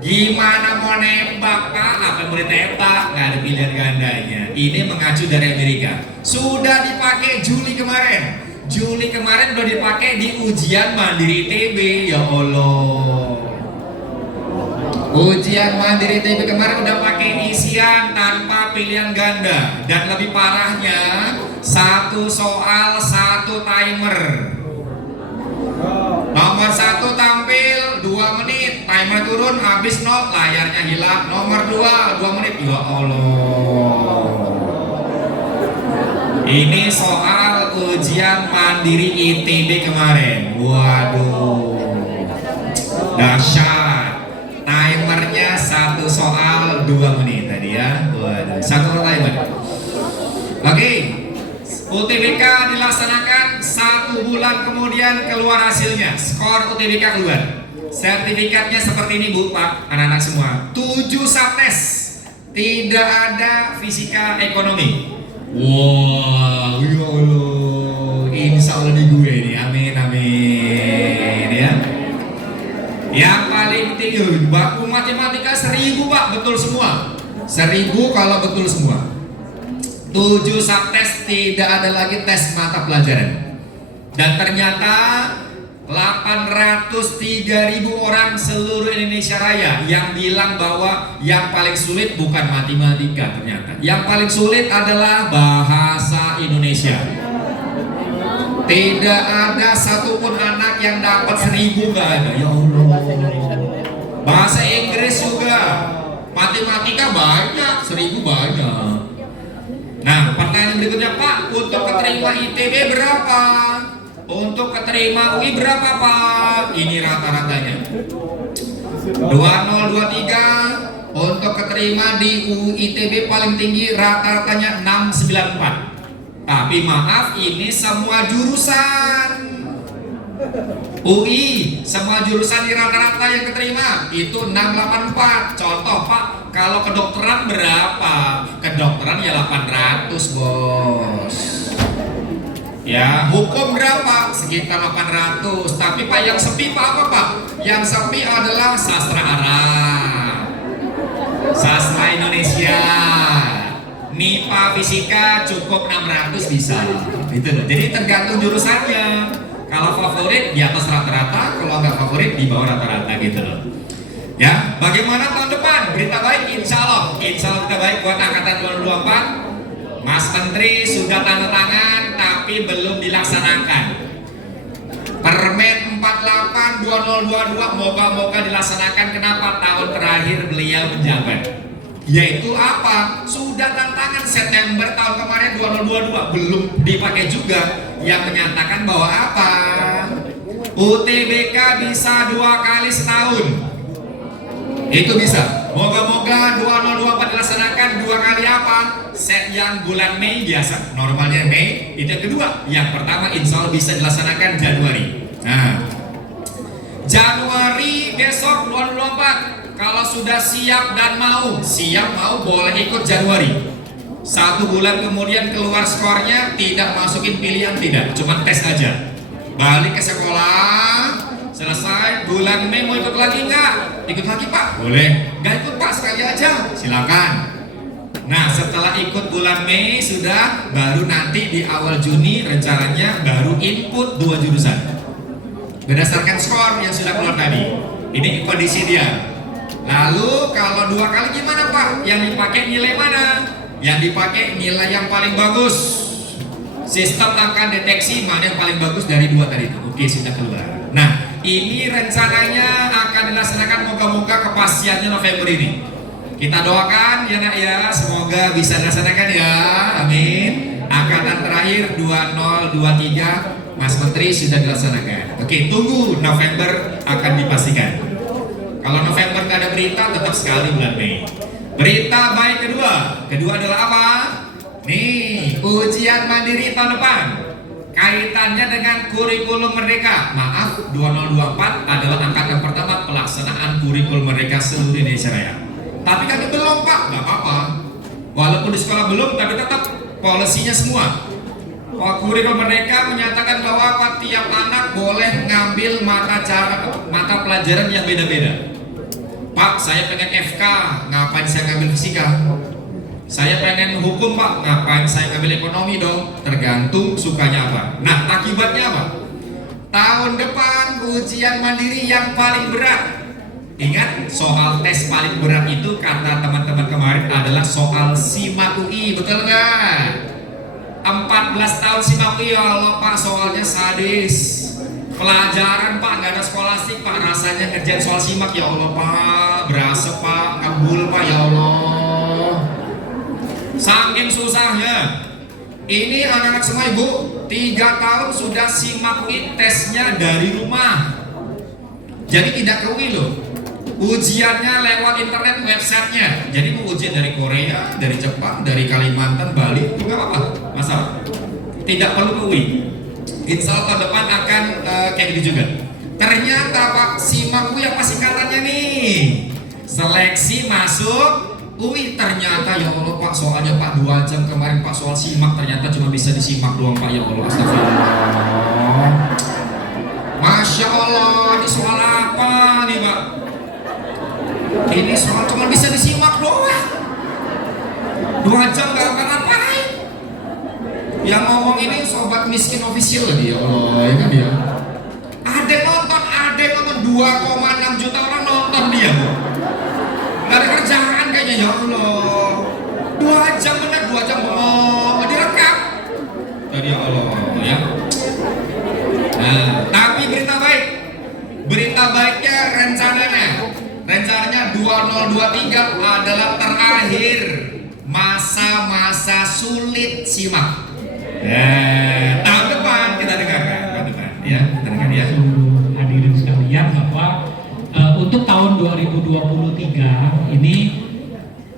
Gimana mau nembak Pak? Apa mau ditembak? Nggak ada pilihan gandanya. Ini mengacu dari Amerika. Sudah dipakai Juli kemarin. Juli kemarin udah dipakai di ujian mandiri ITB. Ya Allah. Ujian mandiri ITB kemarin udah pakai isian tanpa pilihan ganda. Dan lebih parahnya, satu soal satu timer. Nomor 1 tampil 2 menit, timer turun, habis 0, layarnya hilang. Nomor 2 menit. Ya Allah. Ini soal ujian mandiri ITB kemarin. Waduh, dahsyat. Timernya satu soal 2 menit tadi ya. Waduh, satu timer. Oke, UTBK dilaksanakan 1 bulan kemudian keluar hasilnya. Skor UTBK keluar. Sertifikatnya seperti ini Bu, Pak, anak-anak semua. 7 subtes. Tidak ada fisika ekonomi. Wow, ya Allah, insya Allah di gue nih, amin amin ya. Yang paling tinggi baku matematika 1000 Pak, betul semua. 1000 kalau betul semua. 7 subtes, tidak ada lagi tes mata pelajaran. Dan ternyata 803.000 orang seluruh Indonesia Raya yang bilang bahwa yang paling sulit bukan matematika ternyata. Yang paling sulit adalah bahasa Indonesia. Tidak ada satupun anak yang dapat 1000, nggak ada. Ya Allah. Bahasa Inggris juga. Matematika banyak, 1000 banyak. Nah, pertanyaan berikutnya Pak, untuk keterima ITB berapa? Untuk keterima UI berapa Pak? Ini rata-ratanya 2023. Untuk keterima di UI ITB paling tinggi rata-ratanya 694. Tapi maaf, ini semua jurusan. UI semua jurusan di rata-rata yang keterima itu 684. Contoh Pak, kalau kedokteran berapa? Kedokteran ya 800 Bos. Ya, hukum berapa? Sekitar 800. Tapi Pak yang sepi Pak apa Pak? Yang sepi adalah sastra Arab, sastra Indonesia, MIPA, fisika cukup 600 bisa. Itu loh. Jadi tergantung jurusannya. Kalau favorit di atas rata-rata, kalau nggak favorit di bawah rata-rata gitu loh. Ya, bagaimana tahun depan? Berita baik, insya Allah berita baik buat angkatan 2024. Mas Menteri sudah tanda tangan tapi belum dilaksanakan. Permen 48 2022 moga-moga dilaksanakan. Kenapa? Tahun terakhir beliau menjabat. Yaitu apa? Sudah tanda tangan September tahun kemarin 2022 belum dipakai juga. Yang menyatakan bahwa apa? UTBK bisa 2 kali setahun. Itu bisa. Moga-moga 2024 dilaksanakan 2 kali apa? Set yang bulan Mei biasa, normalnya Mei. Itu yang kedua. Yang pertama insya Allah bisa dilaksanakan Januari. Nah, Januari besok 2024. Kalau sudah siap dan mau, boleh ikut Januari. 1 bulan kemudian keluar skornya, tidak masukin pilihan, tidak, cuma tes aja. Balik ke sekolah, selesai bulan Mei mau ikut lagi nggak? Ikut lagi Pak? Boleh. Nggak ikut Pak, sekali aja, silakan. Nah, setelah ikut bulan Mei sudah, baru nanti di awal Juni rencananya baru input 2 jurusan berdasarkan skor yang sudah keluar tadi. Ini kondisi dia. Lalu kalau 2 kali gimana Pak? Yang dipakai nilai mana? Yang dipakai nilai yang paling bagus. Sistem akan deteksi mana yang paling bagus dari 2 tadi itu. Oke, sudah keluar. Nah, ini rencananya akan dilaksanakan, moga-moga kepastiannya November ini. Kita doakan ya Nak ya, semoga bisa dilaksanakan ya. Amin. Angkatan terakhir 2023 Mas Menteri sudah dilaksanakan. Oke, tunggu November akan dipastikan. Kalau November nggak ada berita, tetap sekali bulan Mei. Berita baik kedua adalah apa? Nih, ujian mandiri tahun depan. Kaitannya dengan kurikulum merdeka. Maaf, 2024 adalah angkatan pertama pelaksanaan kurikulum merdeka seluruh Indonesia Raya. Tapi kami belum, Pak, nggak apa-apa. Walaupun di sekolah belum, tapi tetap polisinya semua. Kurikulum merdeka menyatakan bahwa tiap anak boleh ngambil mata pelajaran yang beda-beda. Pak, saya pengen FK, ngapain saya ngambil fisika? Saya pengen hukum, Pak, ngapain saya ngambil ekonomi dong? Tergantung sukanya apa. Nah, akibatnya apa? Tahun depan ujian mandiri yang paling berat. Ingat, soal tes paling berat itu kata teman-teman kemarin adalah soal SIMAK UI, betul nggak? 14 tahun SIMAK UI, ya Allah Pak, soalnya sadis. Pelajaran Pak, nggak ada skolastik Pak, rasanya ngerjain soal SIMAK, ya Allah Pak, berasa Pak, ngabul Pak, ya Allah. Saking susahnya. Ini anak-anak semua Ibu, 3 tahun sudah SIMAK UI tesnya dari rumah. Jadi tidak ke UI loh. Ujiannya lewat internet websitenya. Jadi mau ujian dari Korea, dari Jepang, dari Kalimantan, Bali, itu nggak apa-apa, masalah. Tidak perlu ke UI. Insya Allah tahun depan akan kayak gitu juga. Ternyata Pak, SIMAK UI apa singkatannya nih? Seleksi masuk UI. Ternyata ya Allah Pak, soalnya Pak 2 jam kemarin Pak soal SIMAK ternyata cuma bisa disimak doang Pak, ya Allah, astagfirullah. Masya Allah, ini soal apa nih Pak? Ini soal cuma bisa disimak doang. 2 jam gak ngapain. Yang ngomong ini sobat miskin official lagi, ya Allah, ya kan ya. Ada yang nonton 2,6 juta orang nonton dia. Gak ada kerjaan kayaknya, ya Allah. 2 jam bener, 2 jam ngomong, direkam. Tadi ya Allah, ya. Nah, tapi berita baiknya rencananya 2023 adalah terakhir masa-masa sulit SIMAK. Tahun depan kita dengarkan, ya, kita dengar ya. Hadirin sekalian, bahwa untuk tahun 2023 ini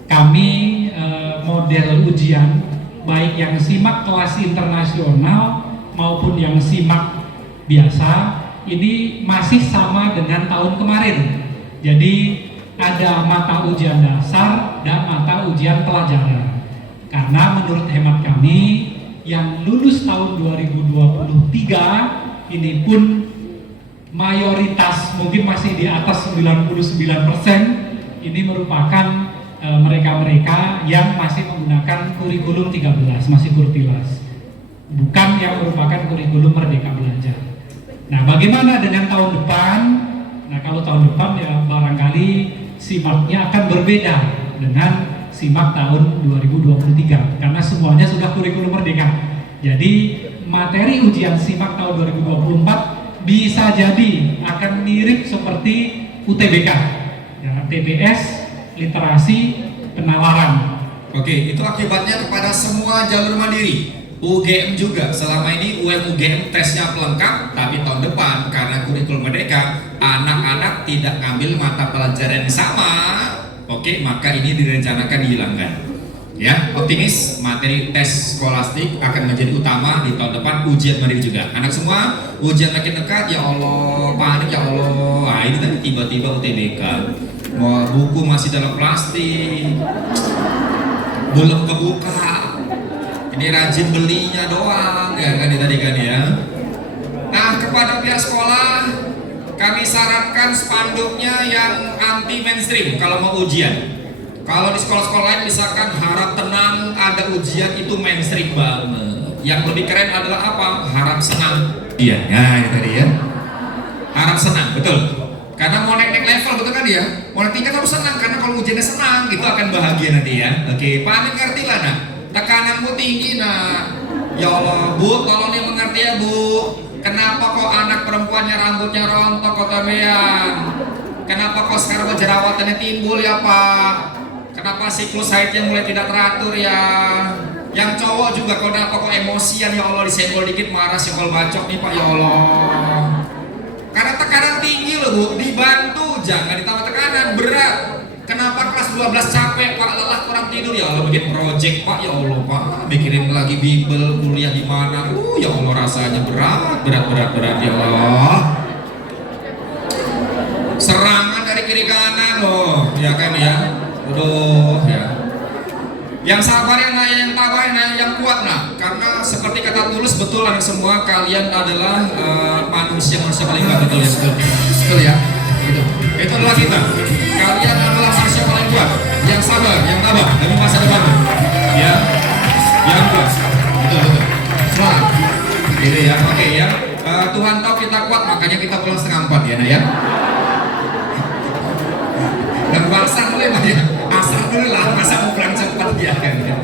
kami model ujian baik yang SIMAK kelas internasional maupun yang SIMAK biasa ini masih sama dengan tahun kemarin. Jadi ada mata ujian dasar dan mata ujian pelajaran. Karena menurut hemat kami yang lulus tahun 2023 ini pun mayoritas mungkin masih di atas 99%, ini merupakan mereka-mereka yang masih menggunakan kurikulum 13, masih kurtilas, bukan yang merupakan kurikulum Merdeka Belajar. Nah, bagaimana dengan tahun depan? Nah, kalau tahun depan ya barangkali SIMAK-nya akan berbeda dengan SIMAK tahun 2023 karena semuanya sudah kurikulum merdeka. Jadi materi ujian SIMAK tahun 2024 bisa jadi akan mirip seperti UTBK, ya, TBS, literasi, penalaran. Oke, itu akibatnya kepada semua jalur mandiri. UGM juga, selama ini UGM tesnya pelengkap, tapi tahun depan karena kurikulum merdeka, anak-anak tidak ngambil mata pelajaran yang sama. Oke, maka ini direncanakan dihilangkan. Ya, optimis materi tes skolastik akan menjadi utama di tahun depan, ujian mandiri juga. Anak semua, ujian makin dekat, ya Allah, panik ya Allah. Nah, ini tadi tiba-tiba UTBK. Mau buku masih dalam plastik, belum kebuka. Ini rajin belinya doang, ya kan tadi kan ya. Nah, kepada pihak sekolah kami sarankan spanduknya yang anti mainstream kalau mau ujian. Kalau di sekolah-sekolah lain misalkan harap tenang ada ujian, itu mainstream banget. Yang lebih keren adalah apa? Harap senang. Iya, nah ini tadi ya. Harap senang, betul. Karena mau naik level betul kan ya. Mau naik tingkat harus senang karena kalau ujiannya senang itu akan bahagia nanti ya. Oke, paham ngerti lah nah. Tekananmu tinggi nak. Ya Allah Bu, tolong nih mengerti ya Bu. Kenapa kok anak perempuannya rambutnya rontok kok Tamean? Kenapa kok sekarang jerawatannya timbul ya Pak? Kenapa siklus haidnya mulai tidak teratur ya? Yang cowok juga kenapa kok emosian ya Allah, disenggol dikit marah, senggol bacok nih Pak ya Allah. Karena tekanan tinggi loh Bu, dibantu jangan ditambah tekanan berat. Kenapa kelas 12 capek Pak, lelah kurang tidur ya Allah, bikin project Pak ya Allah Pak, mikirin lagi Bible, kuliah di mana, ya Allah rasanya berat ya Allah. Serangan dari kiri kanan loh, ya kan ya, aduh ya. Yang sabar yang tabah yang kuat nah, karena seperti kata tulus betul anak semua, kalian adalah manusia paling kuat, betul ya, betul ya, itu adalah kita. Kalian adalah manusia paling kuat, yang sabar, yang tabah demi masa depan, ya, yang kuat, betul, semangat, gitu ya, oke ya. Tuhan tahu kita kuat, makanya kita pulang setengah 4 ya, nah ya. Dan puasa boleh Pak ya, asal dulu lah, masa mau pulang cepat ya kan ya.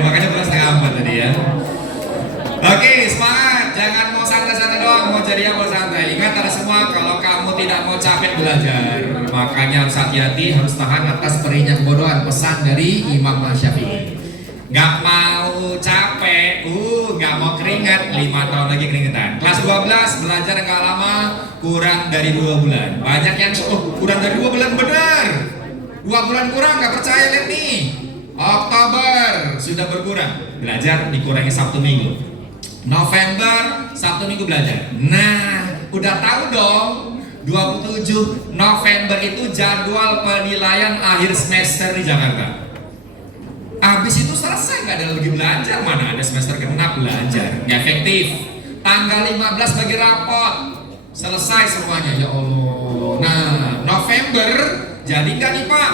Makanya pulang setengah 4 tadi ya. Oke, semangat, jangan mau santai-santai doang, mau jadi apa santai. Ingat ada semua, kalau kamu tidak mau capek belajar, makanya harus hati-hati, harus tahan atas perihnya kebodohan, pesan dari Imam Syafi'i. Gak mau capek, gak mau keringat, 5 tahun lagi keringetan. Kelas 12 belajar gak lama, kurang dari 2 bulan. Banyak yang kurang dari 2 bulan, benar. 2 bulan kurang, gak percaya, lihat nih. Oktober sudah berkurang, belajar dikurangi Sabtu Minggu. November Sabtu Minggu belajar. Nah, udah tahu dong, 27 November itu jadwal penilaian akhir semester di Jakarta. Habis itu selesai, nggak ada lagi belajar, mana ada semester genap belajar, nggak efektif. Tanggal 15 bagi rapot, selesai semuanya ya Allah. Nah, November jadi nggak nih Pak?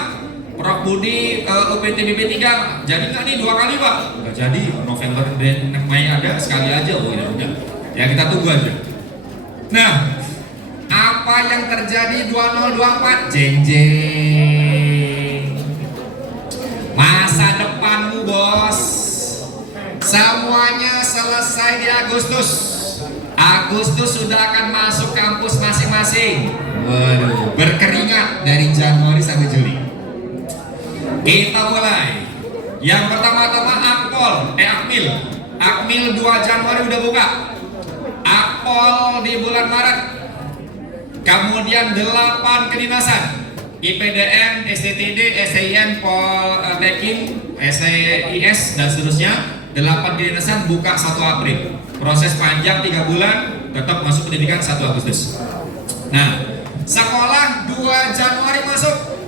Prof Budi UPTBB 3 jadi nggak nih 2 kali Pak? Nggak jadi, November dan Mei ada sekali aja, udah. Ya kita tunggu aja. Nah, apa yang terjadi 2024? Jeng jeng. Masa depanmu bos, semuanya selesai di Agustus. Agustus sudah akan masuk kampus masing-masing. Waduh, berkeringat dari Januari sampai Juli. Kita mulai. Yang pertama-tama Akmil. Akmil 2 Januari udah buka. Akpol di bulan Maret. Kemudian 8 kedinasan. IPDN, STTD, STIN, Poltekin, STIS dan seterusnya. 8 kedinasan buka 1 April. Proses panjang 3 bulan, tetap masuk pendidikan 1 Agustus. Nah, sekolah 2 Januari masuk.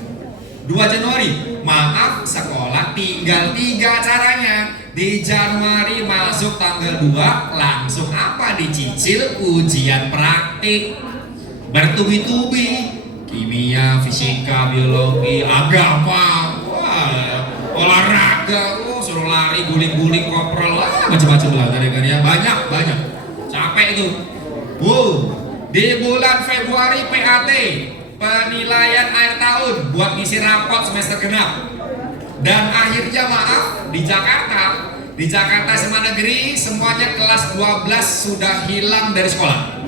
2 Januari, maaf, sekolah tinggal 3 caranya. Di Januari masuk tanggal 2, langsung apa? Dicicil ujian praktik bertubi-tubi. Kimia, fisika, biologi, agama, olahraga, suruh lari, guling-guling, koprol, macam-macam lah tadi kan ya, banyak, capek itu. Di bulan Februari PAT, penilaian akhir tahun buat ngisi rapot semester genap. Dan akhirnya maaf, di Jakarta SMA Negeri semuanya kelas 12 sudah hilang dari sekolah.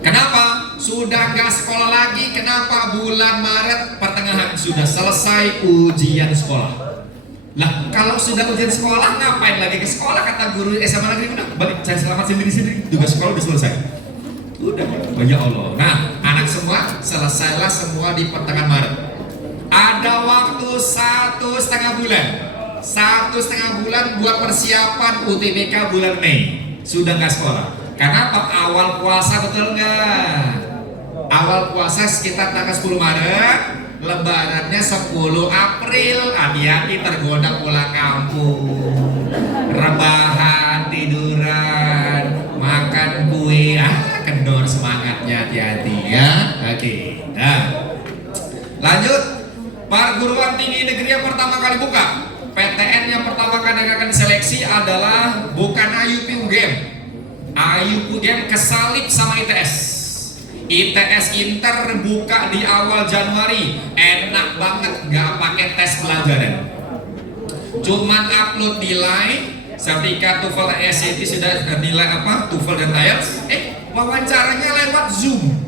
Kenapa? Sudah nggak sekolah lagi. Kenapa? Bulan Maret pertengahan sudah selesai ujian sekolah. Lah, kalau sudah ujian sekolah ngapain lagi ke sekolah? Kata guru SMA Negeri, udah balik cari selamat sendiri. Tugas sekolah udah selesai. Udah, ya Allah. Nah, anak semua selesailah semua di pertengahan Maret. Ada waktu 1,5 bulan. 1,5 bulan buat persiapan UTBK bulan Mei. Sudah nggak sekolah. Kenapa? Awal puasa, betul nggak? Awal puasa sekitar tanggal 10 Maret, lebarannya 10 April. Hati-hati tergoda pulang kampung, rebahan, tiduran, makan kue, kendor semangatnya, hati-hati ya. Oke, nah lanjut. Perguruan tinggi negeri yang pertama kali buka, PTN yang pertama kali akan seleksi adalah bukan IUP UGM. IUP UGM kesalip sama ITS. ITS Inter buka di awal Januari, enak banget, nggak pakai tes pelajaran, cuman upload nilai. Sertifikat TOEFL SAT sudah nilai apa? TOEFL dan IELTS. Wawancaranya lewat Zoom,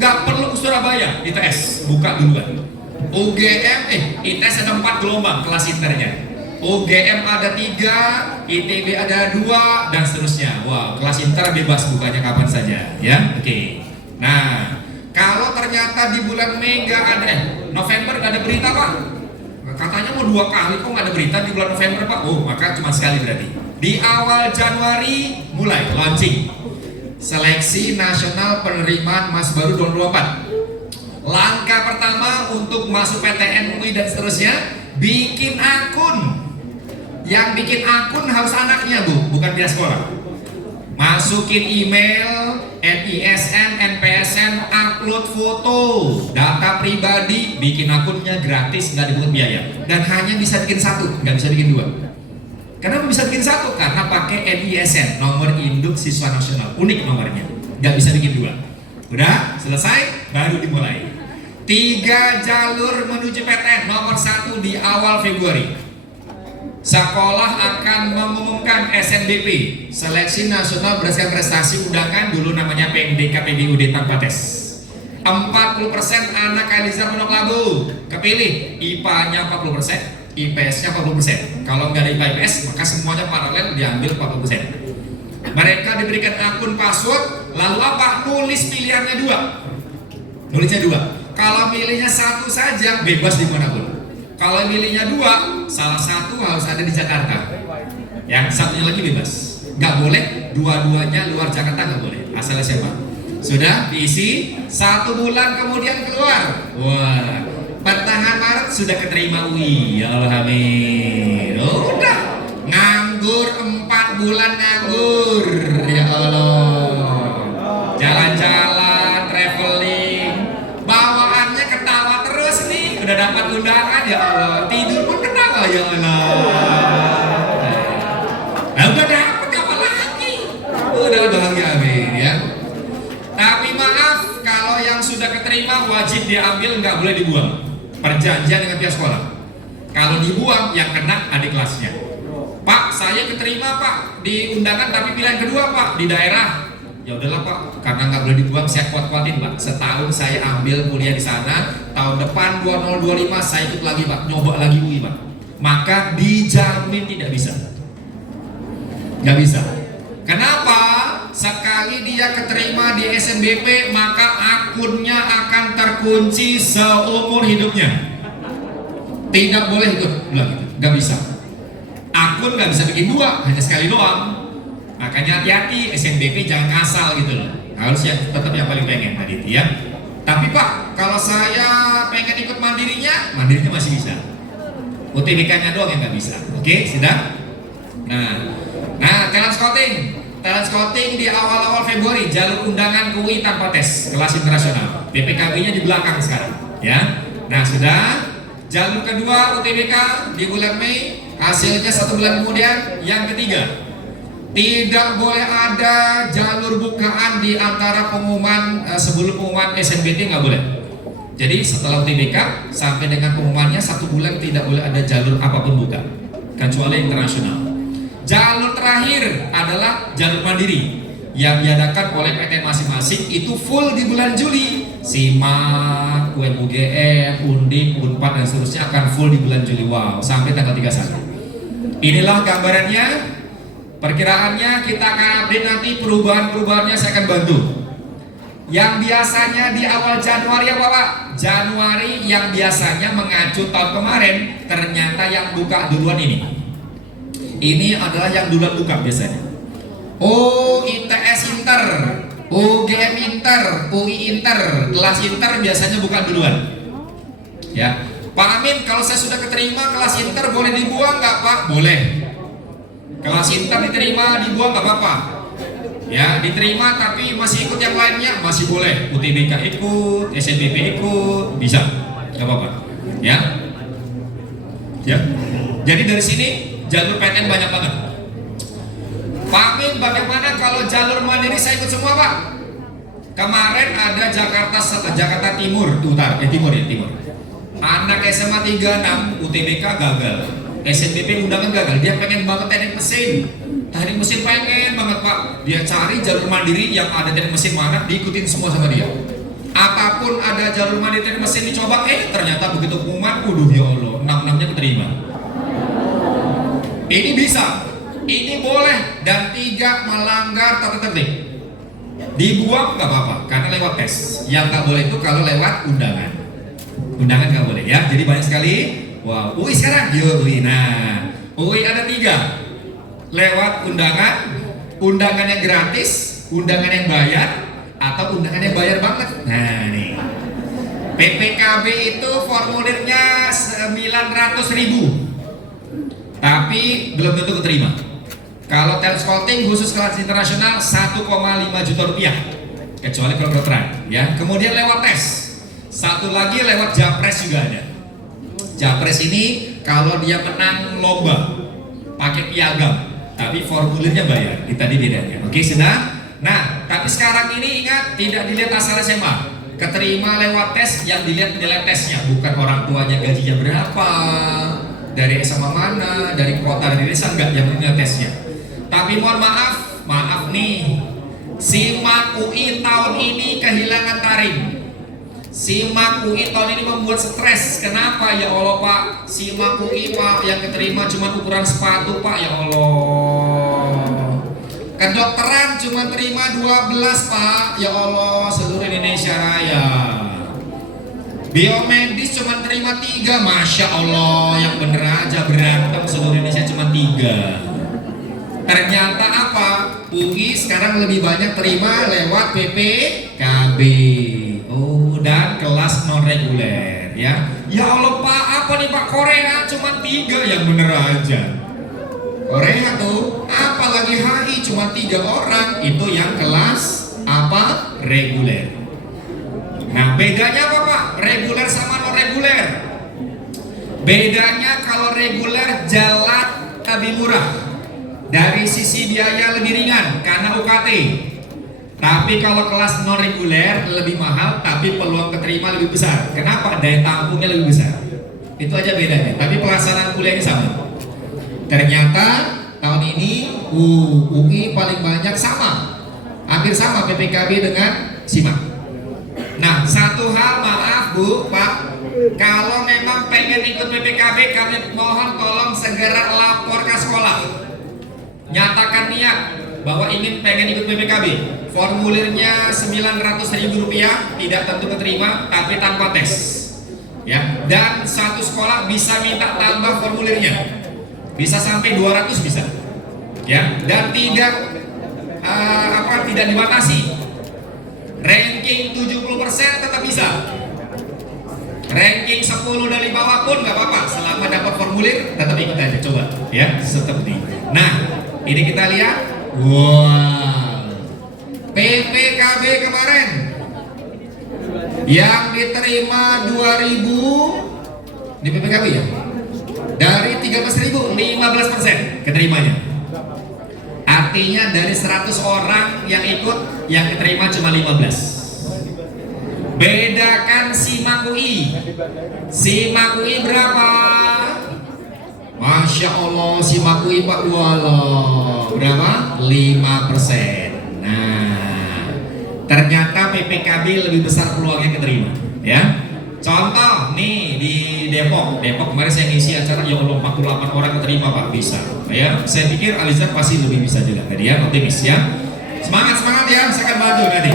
nggak perlu ke Surabaya. ITS buka duluan. UGM, ITS ada 4 gelombang kelas internya. UGM ada 3, ITB ada 2, dan seterusnya. Wow, kelas inter bebas bukanya kapan saja, ya. Oke. Nah, kalau ternyata di bulan Mei nggak ada, November nggak ada berita Pak. Katanya mau 2 kali, kok nggak ada berita di bulan November Pak? Oh, maka cuma sekali berarti. Di awal Januari mulai launching seleksi nasional penerimaan Mas Baru 2024. Langkah pertama untuk masuk PTN, UI dan seterusnya, bikin akun. Yang bikin akun harus anaknya Bu, bukan pihak sekolah. Masukin email, NISN, NPSN, upload foto, data pribadi, bikin akunnya gratis, nggak dipungut biaya. Dan hanya bisa bikin 1, nggak bisa bikin 2. Kenapa bisa bikin 1? Karena pakai NISN, nomor induk siswa nasional, unik nomornya, nggak bisa bikin 2. Udah selesai, baru dimulai. 3 jalur menuju PTN. Nomor 1 di awal Februari. Sekolah akan mengumumkan SNBP, Seleksi Nasional Berdasarkan Prestasi Undangan, dulu namanya PMDK PBUD tanpa tes. 40% anak Elizar Pondok Labu kepilih, IPA-nya 40%, IPS-nya 40%. Kalau nggak ada IPA IPS, maka semuanya paralel diambil 40%. Mereka diberikan akun password, lalu apa? Nulis pilihannya 2. Nulisnya 2. Kalau milihnya 1 saja, bebas dimanapun. Kalau milihnya 2, salah satu harus ada di Jakarta, yang satunya lagi bebas. Nggak boleh dua-duanya luar Jakarta, nggak boleh. Asalnya siapa? Sudah diisi, 1 bulan kemudian keluar. Wah, pertengahan Maret sudah keterima UI. Ya Allah, amin. Udah nganggur 4 bulan nganggur. Ya Allah, jalan-jalan, traveling, bawaannya ketawa terus nih. Udah dapat undangan, ya Allah, tidur pun ketawa, ya Allah. Nah, udah dapet apa lagi? Udah bahagia, amin ya. Tapi maaf, kalau yang sudah keterima wajib diambil, nggak boleh dibuang. Perjanjian dengan pihak sekolah. Kalau dibuang, yang kena adik kelasnya. Pak, saya keterima Pak di undangan, tapi pilihan kedua Pak di daerah. Ya udahlah Pak, karena nggak boleh dibuang, saya kuat-kuatin Pak. Setahun saya ambil kuliah di sana, tahun depan 2025 saya ikut lagi Pak, nyoba lagi UI Pak. Maka dijamin tidak bisa. Nggak bisa. Kenapa? Sekali dia keterima di SNBP, maka akunnya akan terkunci seumur hidupnya. Tidak boleh ikut, bilang gitu. Nggak bisa. Akun nggak bisa bikin 2, hanya sekali doang. Makanya hati-hati, SNBP jangan ngasal gitu loh. Harus yang tetap yang paling pengen tadi ya. Tapi Pak, kalau saya pengen ikut mandirinya masih bisa. UTBK-nya doang yang nggak bisa. Oke, sudah. Nah, talent scouting di awal-awal Februari, jalur undangan ke UI tanpa tes, kelas internasional. PPKB-nya di belakang sekarang, ya. Nah, sudah. Jalur kedua UTBK di bulan Mei, hasilnya 1 bulan kemudian. Yang ketiga, tidak boleh ada jalur bukaan di antara pengumuman sebelum pengumuman SNBT, nggak boleh. Jadi setelah UTBK sampai dengan pengumumannya 1 bulan tidak boleh ada jalur apapun buka, kecuali internasional. Jalur terakhir adalah jalur mandiri yang diadakan oleh PTN masing-masing, itu full di bulan Juli. SIMAK, UMUGM, Undip, Unpad dan seterusnya akan full di bulan Juli. Wow, sampai tanggal 31. Inilah gambarannya. Perkiraannya kita akan update nanti, perubahan-perubahannya saya akan bantu. Yang biasanya di awal Januari apa Pak? Januari yang biasanya mengacu tahun kemarin, ternyata yang buka duluan ini. Ini adalah yang duluan buka biasanya. Oh, ITS Inter, UGM Inter, UI Inter, kelas Inter biasanya buka duluan. Ya, Pak Amin, kalau saya sudah keterima kelas Inter boleh dibuang nggak Pak? Boleh. Kelas Inter diterima, dibuang nggak apa-apa. Ya, diterima tapi masih ikut yang lainnya masih boleh. UTBK ikut, SNBP ikut, bisa, nggak apa-apa. Ya, ya. Jadi dari sini jalur PTN banyak banget. Pak Amin, bagaimana kalau jalur mandiri saya ikut semua Pak? Kemarin ada Jakarta Timur, Timur. Anak SMA 36 UTBK gagal, SNBP undangan gagal, dia pengen banget teknik mesin pengen banget Pak. Dia cari jalur mandiri yang ada teknik mesin mana, diikutin semua sama dia. Apapun ada jalur mandiri teknik mesin dicoba, ternyata begitu pengumuman, ya Allah, 6-6-nya keterima. Ini bisa, ini boleh, dan tidak melanggar tata tertib. Dibuang nggak apa-apa, karena lewat tes. Yang nggak boleh itu kalau lewat undangan. Undangan nggak boleh ya. Jadi banyak sekali. Wow, UI sekarang, yuk UI. Nah, UI ada 3. Lewat undangan, undangan yang gratis, undangan yang bayar, atau undangan yang bayar banget. Nah nih, PPKB itu formulirnya 900.000, tapi belum tentu keterima. Kalau telekonsulting khusus kelas internasional 1,5 juta rupiah, kecuali kalau kedokteran ya. Kemudian lewat tes, satu lagi lewat Japres juga ada. Japres ini kalau dia menang lomba pakai piagam, tapi formulirnya bayar. Itu tadi bedanya. Oke, sudah. Nah, tapi sekarang ini ingat, tidak dilihat asal SMA. Keterima lewat tes, yang dilihat nilai tesnya, bukan orang tuanya gajinya berapa, dari SMA mana, dari kota, dari desa, enggak, yang punya tesnya. Tapi mohon maaf nih, SIMAK UI tahun ini kehilangan taring. SIMAK UI tahun ini membuat stres. Kenapa ya Allah Pak? SIMAK UI Pak yang keterima cuma ukuran sepatu Pak, ya Allah. Kedokteran cuma terima 12 Pak, ya Allah, seluruh Indonesia Raya. Biomedis cuma terima 3, Masya Allah, yang bener aja berantem seluruh Indonesia cuma 3. Ternyata apa? UI sekarang lebih banyak terima lewat PPKB. Oh, dan kelas non reguler ya. Ya Allah Pak, apa nih Pak? Korea cuma 3, yang bener aja. Korea tuh, apalagi HI cuma 3 orang, itu yang kelas apa? Reguler. Nah, bedanya apa Pak? Reguler sama non reguler. Bedanya kalau reguler jalan lebih murah, dari sisi biaya lebih ringan karena UKT. Tapi kalau kelas non reguler lebih mahal, tapi peluang keterima lebih besar. Kenapa? Daya tampungnya lebih besar. Itu aja bedanya. Tapi pelaksanaan kuliahnya sama. Ternyata tahun ini UI paling banyak sama, hampir sama PPKB dengan SIMAK. Nah, satu hal, maaf Bu, Pak, kalau memang pengen ikut PPKB, kami mohon tolong segera lapor ke sekolah. Nyatakan niat bahwa ingin pengen ikut PPKB. Formulirnya 900.000 rupiah, tidak tentu keterima, tapi tanpa tes. Ya, dan satu sekolah bisa minta tambah formulirnya. Bisa sampai 200 bisa, ya, dan tidak tidak dibatasi. Ranking 70% tetap bisa. Ranking 10 dari bawah pun nggak apa-apa, selama dapat formulir tetap ikut aja, coba, ya, seperti. Nah, ini kita lihat, wow, PPKB kemarin yang diterima 2.000 di PPKB ya. Dari 13.000, 15% keterimanya. Artinya dari 100 orang yang ikut, yang keterima cuma 15. Bedakan SIMAK UI. SIMAK UI berapa? Masya Allah, SIMAK UI Pak, walah, berapa? 5%. Nah, ternyata PPKB lebih besar peluangnya keterima, ya. Contoh nih di Depok kemarin saya ngisi acara, ya Allah, 48 orang keterima Pak, bisa ya. Saya pikir Alizar pasti lebih bisa juga tadi ya, optimis ya. Semangat ya, saya akan bantu nanti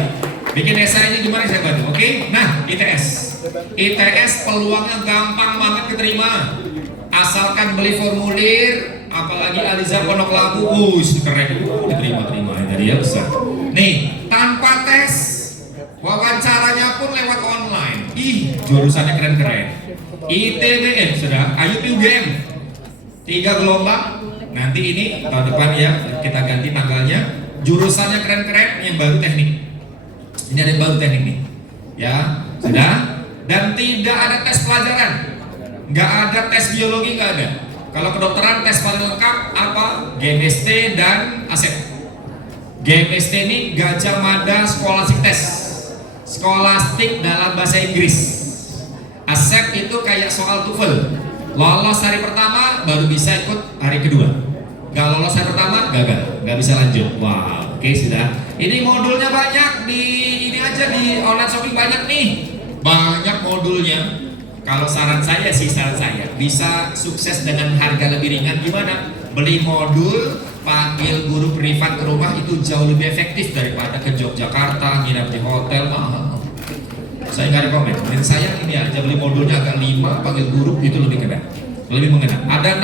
bikin esai ini gimana, saya bantu. Oke. Nah, ITS peluangnya gampang banget keterima, asalkan beli formulir, apalagi Alizar Pondok Labu, keren, diterima tadi ya, besar. Nih, tanpa tes, wawancaranya pun lewat online. Jurusannya keren-keren. ITBM sudah, IUP UGM 3 gelombang. Nanti ini tahun depan ya, kita ganti tanggalnya. Jurusannya keren-keren, yang baru teknik. Ini ada yang baru teknik nih, ya sudah. Dan tidak ada tes pelajaran, nggak ada tes biologi, nggak ada. Kalau kedokteran tes paling lengkap apa? GMST dan ASEP. GMST ini Gajah Mada Scholastic Test, Scholastic dalam bahasa Inggris. ASEP itu kayak soal TOEFL, lolos hari pertama baru bisa ikut hari kedua, nggak lolos hari pertama gagal, nggak bisa lanjut. Wow, oke, sudah. Ini modulnya banyak, di ini aja di online shopping banyak nih, banyak modulnya. Kalau saran saya bisa sukses dengan harga lebih ringan, gimana? beli modul, panggil guru privat ke rumah itu jauh lebih efektif daripada ke Yogyakarta, nginap di hotel, mahal. Saya nggak rekomend. Dan saya ini aja beli modulnya agak 5, panggil guru itu lebih keren, lebih mengena. Ada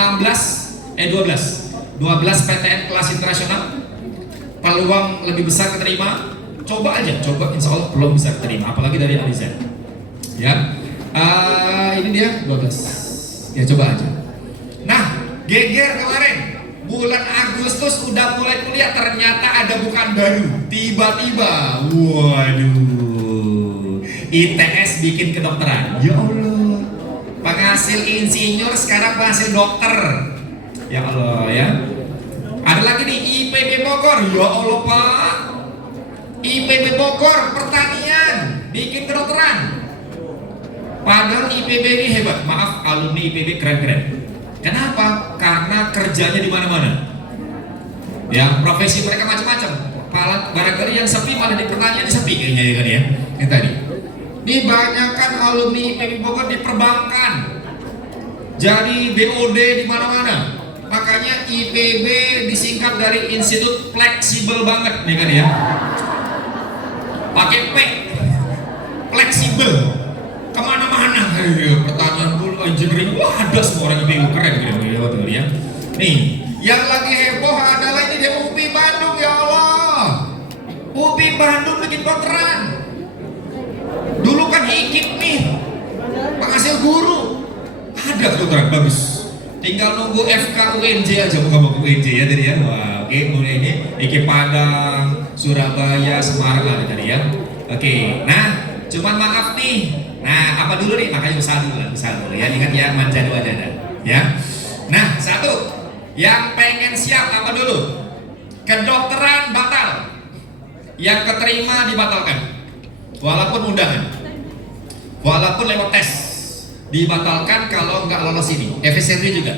12 PTN kelas internasional, peluang lebih besar keterima. Coba aja, coba, insya Allah belum bisa keterima, apalagi dari Aliza. Ya, ini dia 12. Ya coba aja. Nah, geger kemarin bulan Agustus udah mulai kuliah, ternyata ada bukan baru. Tiba-tiba, waduh, ITS bikin kedokteran. Ya Allah, penghasil insinyur sekarang penghasil dokter. Ya Allah ya. Ada lagi nih IPB Bogor. Ya Allah Pak, IPB Bogor pertanian bikin kedokteran. Padahal IPB ini hebat. Maaf, alumni IPB keren-keren. Kenapa? Karena kerjanya di mana-mana. Ya, profesi mereka macam-macam. Barangkali yang sepi malah di pertanian sepi kayaknya ya kan ya. Yang tadi. Ini banyakkan alumni IPB Bogor di perbankan. Jadi BOD di mana-mana. Makanya IPB disingkat dari Institut Fleksibel banget nih kan ya. Pakai P, fleksibel, kemana-mana. Pertanian pun, engineering, wah ada semua orang IPB keren gitu ya. Nih, yang lagi heboh adalah ini di UPI Bandung, ya Allah. UPI Bandung bikin kedokteran. Dulu kan IKIP nih, penghasil guru. Ada kedokteran bagus. Tinggal nunggu FK UNJ aja, bukan UNJ ya tadi ya. Wah, oke, mulai ini IKIP Padang, Surabaya, Semarang ada tadi ya. Oke, nah, cuman maaf nih. Nah, apa dulu nih? Makanya usaha dulu ya. Ingat ya, manja dulu aja ya. Nah, satu, yang pengen siap apa dulu? Kedokteran batal. Yang keterima dibatalkan. Walaupun undangan. Walaupun lewat tes. Dibatalkan kalau nggak lolos ini. FSRD juga.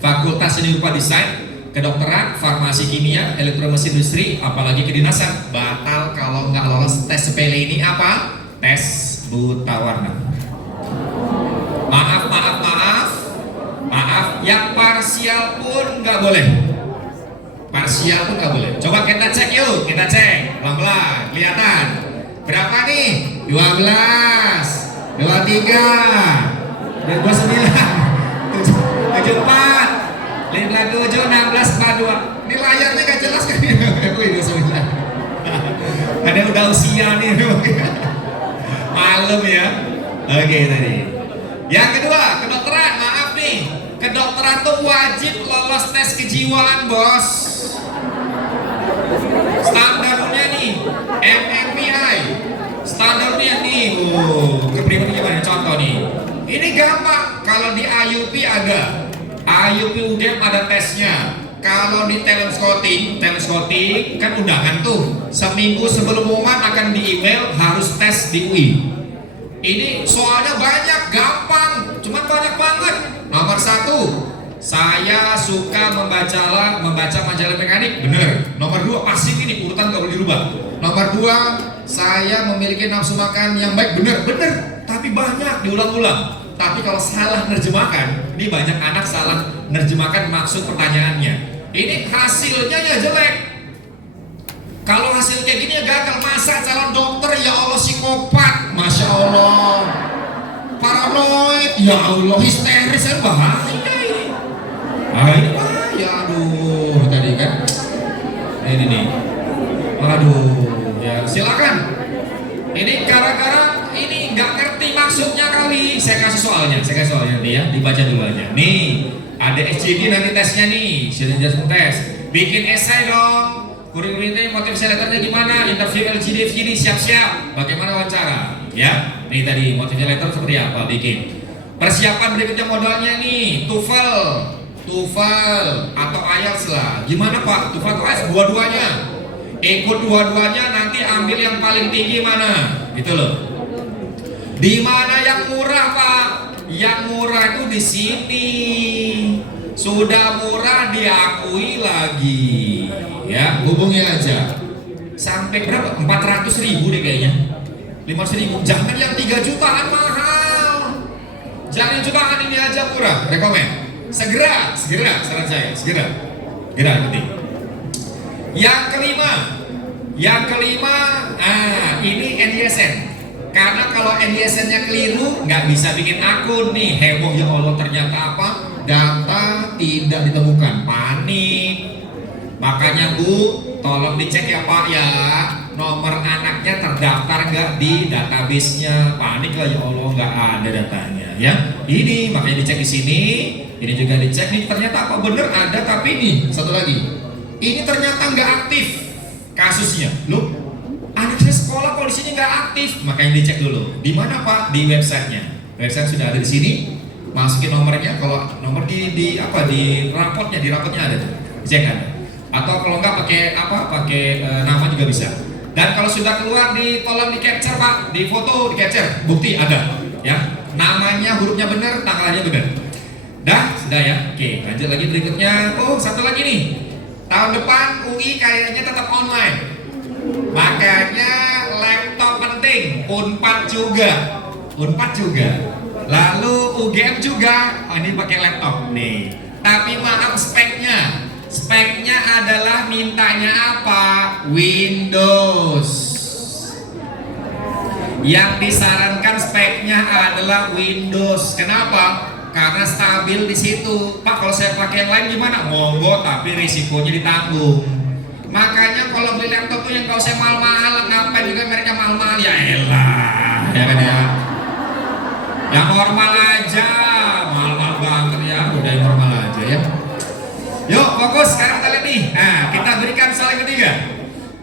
Fakultas Seni Rupa Desain, kedokteran, farmasi kimia, elektromesin industri, apalagi kedinasan, batal kalau nggak lolos tes sepele ini apa? Tes buta warna. Maaf, yang parsial pun nggak boleh. Parsial pun nggak boleh. Coba kita cek yuk, pelan-pelan, kelihatan. Berapa nih? 12, 23, 29, 74, 57, 16, 42. Ini layarnya gak jelas kan? Wih, 29. Ada udah usia nih. Malam ya. Oke tadi. Yang kedua, kedokteran. Maaf nih, kedokteran tuh wajib lolos tes kejiwaan, bos. Standarnya nih, MMPI. Standarnya nih, kepribadian gimana? Contoh nih. Ini gampang. Kalau di IUP ada. IUP UGM ada tesnya. Kalau di talent scouting kan undangan tuh. Seminggu sebelum pengumuman akan di email harus tes di UI. Ini soalnya banyak, gampang, cuman banyak banget. Nomor 1, saya suka membaca majalah mekanik, bener. Nomor 2, pasti ini urutan gak boleh dirubah. Nomor 2, saya memiliki nafsu makan yang baik, bener. Tapi banyak diulang-ulang. Tapi kalau salah nerjemahkan, ini banyak anak salah nerjemahkan maksud pertanyaannya. Ini hasilnya ya jelek. Kalau hasil kayak gini ya gagal. Masa calon dokter, ya Allah, psikopat, masya Allah, paranoid, ya Allah, histeris, kan bahaya ini. Ini bahaya, aduh, tadi kan. Ini nih, aduh, ya silakan. Ini gara-gara ini nggak ngerti maksudnya kali. Saya kasih soalnya nih ya, dibaca dulu aja. Nih, ada SJD nanti tesnya nih, Student Tes. Bikin esai dong. Kurikulumnya, motivasi letternya gimana? Interview LGD, FGD, siap-siap. Bagaimana wawancara? Ya, nih tadi motivasi letter seperti apa? Bikin. Persiapan berikutnya modalnya nih, TOEFL atau IELTS lah. Gimana Pak? TOEFL atau IELTS? Dua-duanya. Ikut dua-duanya, nanti ambil yang paling tinggi mana? Gitu loh. Di mana yang murah Pak? Yang murah itu di sini. Sudah murah diakui lagi. Ya, hubungi aja. Sampai berapa? 400.000 deh kayaknya. 500.000. Jangan yang 3 jutaan mahal. Jangan jutaan ini aja murah. Rekomen. Segera, saran saya, segera penting. Yang kelima, ini NISN. Karena kalau NISN-nya keliru, nggak bisa bikin akun nih. Heboh ya Allah, ternyata apa? Data tidak ditemukan, panik. Makanya Bu, tolong dicek ya Pak ya, nomor anaknya terdaftar nggak di database-nya. Panik lah ya Allah, nggak ada datanya ya. Ini makanya dicek di sini. Ini juga dicek nih, ternyata apa bener ada, tapi nih satu lagi, ini ternyata nggak aktif kasusnya. Loh, anak saya sekolah kok di sini nggak aktif, makanya dicek dulu. Di mana Pak? Di websitenya. Website sudah ada di sini. Masukin nomornya. Kalau nomor di rapotnya ada tuh. Cek ada. Atau kalau nggak pakai nama juga bisa. Dan kalau sudah keluar tolong di capture Pak, di foto, di capture, bukti ada. Ya, namanya hurufnya benar, tanggalnya benar. Sudah ya. Oke, lanjut lagi berikutnya. Oh, satu lagi nih. Tahun depan UI kayaknya tetap online. Makanya laptop penting, Unpad juga. Lalu UGM juga. Oh, ini pakai laptop nih. Tapi maaf speknya adalah mintanya apa? Windows. Yang disarankan speknya adalah Windows. Kenapa? Karena stabil di situ. Pak, kalau saya pakai yang lain gimana? Monggo, tapi risikonya ditanggung. Makanya kalau beli laptop tuh yang gak usah mahal-mahal, ngapain juga mereka mahal-mahal, ya elah, ya kan ya. Yang normal aja, mahal-mahal banget ya, udah yang normal aja ya. Yuk fokus, sekarang kita lihat nih. Nah, kita berikan soal ketiga.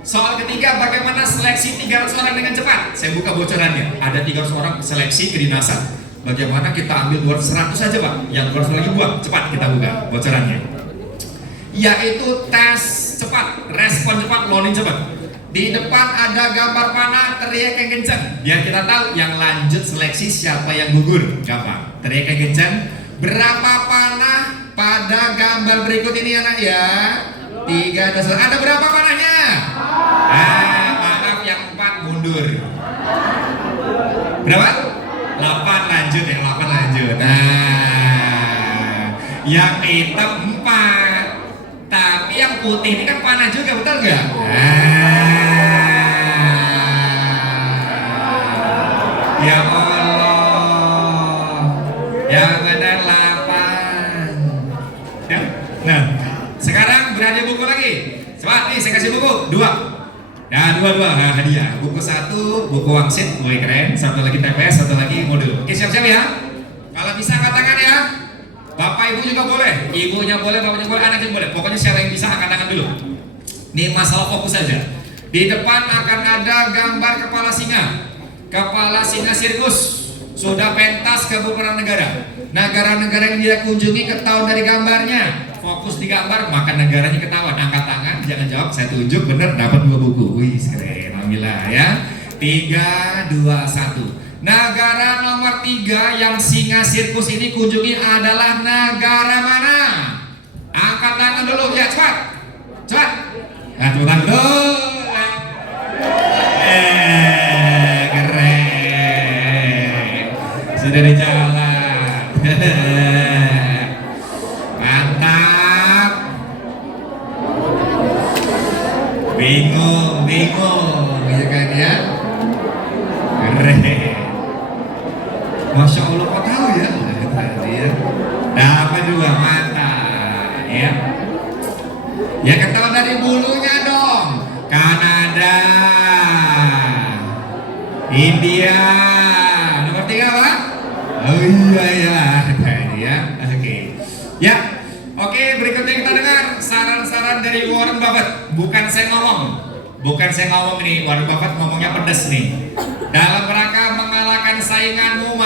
Soal ketiga, bagaimana seleksi 300 orang dengan cepat? Saya buka bocorannya. Ada 300 orang seleksi kedinasan. Bagaimana kita ambil 100 saja Pak, yang 200 lagi buang, cepat kita buka bocorannya. Yaitu tes cepat, respon cepat, loading cepat. Di depan ada gambar panah, teriak yang kencang. Biar kita tahu yang lanjut seleksi siapa yang gugur. Gampang, teriak yang kencang. Berapa panah pada gambar berikut ini anak ya? 3, 2, 1. Ada berapa panahnya? Maaf, yang 4 mundur. Berapa? 8 lanjut ya, 8 lanjut. Yang hitam 4. Tapi yang putih ini kan panah juga, betul nggak? Ya Allah, yang benar 8. Ya. Nah, sekarang berani buku lagi. Coba nih, saya kasih buku 2. Ya, 2 hadiah. Buku 1, buku wangsit, wih keren. Satu lagi TPS, satu lagi modul. Oke, siap-siap ya. Kalau bisa angkat tangan ya. Bapak ibu juga boleh, ibunya boleh, bapaknya boleh, anaknya boleh. Pokoknya siapa yang bisa angkat tangan dulu. Ini masalah fokus saja. Di depan akan ada gambar kepala singa. Kepala singa sirkus sudah pentas ke beberapa negara. Negara-negara yang dia kunjungi ketahuan dari gambarnya. Fokus di gambar, maka negaranya ketahuan. Angkat tangan, jangan jawab, saya tunjuk bener, dapat 2 buku. Wih, keren, alhamdulillah ya. 3, 2, 1. Negara nomor 3 yang singa sirkus ini kunjungi adalah negara mana? Angkat tangan dulu, ya cepat. Nah, tepuk tangan dulu. Keren. Sudah di jalan. Mantap. Bingung, ya kan ya? Keren. Masya Allah, kok tahu ya? Dapat 2, mantap ya. Ya ketahuan dari bulunya dong. Kanada, India, nomor 3 apa? Oh iya ya. Oke. Ya. Oke, berikutnya kita dengar saran-saran dari Warren Buffett. Bukan saya ngomong nih, Warren Buffett ngomongnya pedas nih. Dalam rangka mengalahkan sainganmu,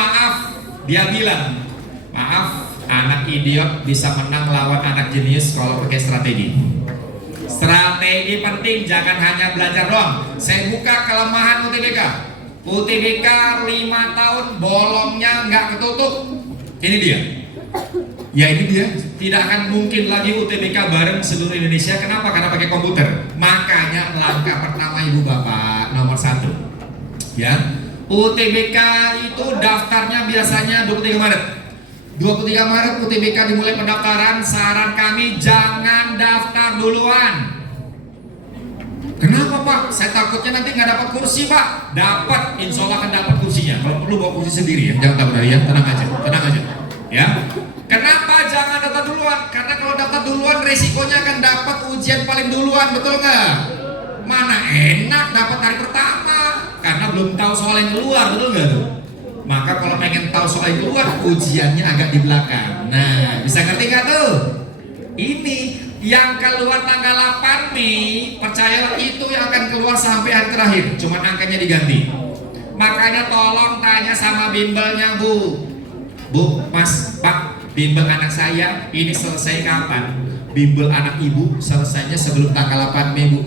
dia bilang, maaf, anak idiot bisa menang lawan anak jenius kalau pakai strategi. Strategi penting, jangan hanya belajar doang. Saya buka kelemahan UTBK. UTBK 5 tahun bolongnya nggak ketutup. Ini dia. Ya ini dia. Tidak akan mungkin lagi UTBK bareng seluruh Indonesia. Kenapa? Karena pakai komputer. Makanya langkah pertama ibu bapak nomor 1. Ya, UTBK itu daftarnya biasanya 23 Maret. 23 Maret UTBK dimulai pendaftaran. Saran kami jangan daftar duluan. Kenapa Pak? Saya takutnya nanti nggak dapat kursi Pak. Dapat, insya Allah akan dapat kursinya. Kalau perlu bawa kursi sendiri ya. Jangan takut ya. Tenang aja, tenang aja. Ya. Kenapa jangan daftar duluan? Karena kalau daftar duluan resikonya akan dapat ujian paling duluan, betul nggak? Mana enak dapat hari pertama, karena belum tahu soal yang keluar, betul nggak tuh? Maka kalau pengen tahu soal yang keluar, ujiannya agak di belakang. Nah, bisa ngerti nggak tuh? Ini yang keluar tanggal 8 Mei, percayalah itu yang akan keluar sampai hari terakhir, cuman angkanya diganti. Makanya tolong tanya sama bimbelnya Bu, Mas, Pak, bimbel anak saya ini selesai kapan? Bimbel anak ibu selesainya sebelum tanggal 8 Mei Bu.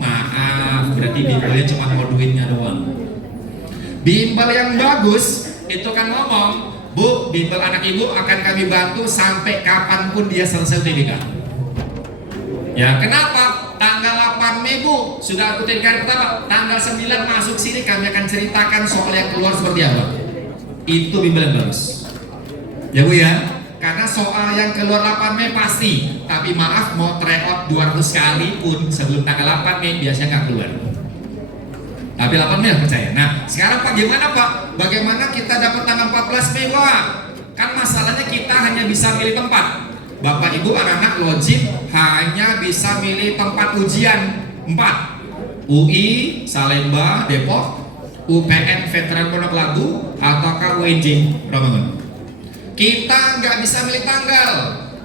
Maaf, berarti bimbelnya cuma mau duitnya doang. Bimbel yang bagus itu kan ngomong, Bu, bimbel anak ibu akan kami bantu sampai kapanpun dia selesai UTBK. Ya, kenapa? Tanggal 8 Mei Bu, sudah UTBK hari pertama. Tanggal 9 masuk sini kami akan ceritakan soal yang keluar seperti apa. Itu bimbel yang bagus. Ya Bu ya, karena soal yang keluar 8 Mei pasti. Tapi maaf, mau tryout 200 kali pun sebelum tanggal 8 Mei biasanya nggak keluar. Tapi 8 Mei percaya. Nah, sekarang Pak gimana Pak? Bagaimana kita dapat tanggal 14 Mei Pak? Kan masalahnya kita hanya bisa milih tempat. Bapak Ibu anak-anak logik hanya bisa milih tempat ujian 4. UI Salemba Depok, UPN Veteran Pondok Labu, ataukah UNJ Romangun. Kita nggak bisa milih tanggal.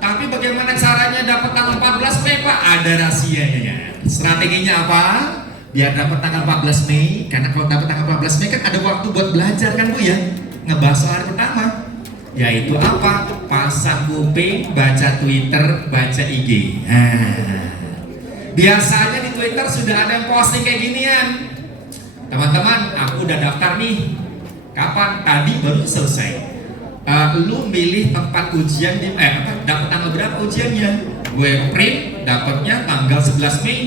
Tapi bagaimana caranya dapat tanggal 14 Mei Pak? Ada rahasianya. Strateginya apa? Biar dapat tanggal 14 Mei, karena kalau dapat tanggal 14 Mei kan ada waktu buat belajar kan Bu ya, ngebahas soal hari pertama. Yaitu apa? Pasang kuping, baca Twitter, baca IG. Biasanya di Twitter sudah ada yang posting kayak ginian. Teman-teman, aku udah daftar nih. Kapan? Tadi baru selesai. Lu milih tempat ujian di dapat tanggal berapa ujiannya? Gue print dapatnya tanggal 11 Mei.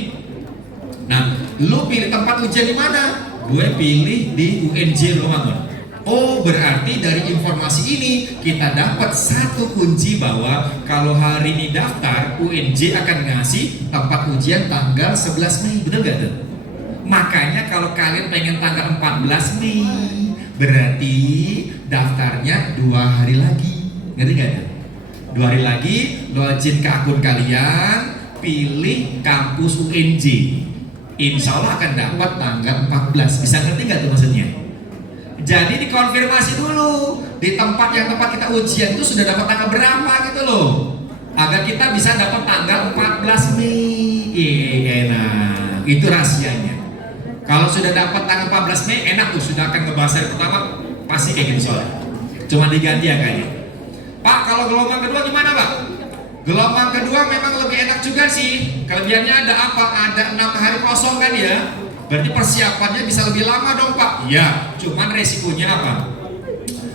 Nah, lu pilih tempat ujian di mana? Gue pilih di UNJ Romangun. Oh, berarti dari informasi ini kita dapat satu kunci bahwa kalau hari ini daftar, UNJ akan ngasih tempat ujian tanggal 11 Mei. Betul gak tuh? Makanya kalau kalian pengen tanggal 14 Mei, berarti daftarnya 2 hari lagi. Ngerti gak tuh? 2 hari lagi, login ke akun kalian, pilih kampus UNJ. Insya Allah akan dapat tanggal 14. Bisa ngerti nggak tuh maksudnya? Jadi dikonfirmasi dulu di tempat kita ujian itu sudah dapat tanggal berapa gitu loh, agar kita bisa dapat tanggal 14 Mei. Enak, itu rahasianya. Kalau sudah dapat tanggal 14 Mei enak tuh, sudah akan ngebahas hari pertama pasti kayak gitu soalnya. Cuma diganti angkanya. Pak, kalau gelombang kedua gimana Pak? Gelombang kedua memang lebih enak juga sih. Kelebihannya ada apa? Ada 6 hari kosong kan ya. Berarti persiapannya bisa lebih lama dong Pak. Ya, cuman resikonya apa?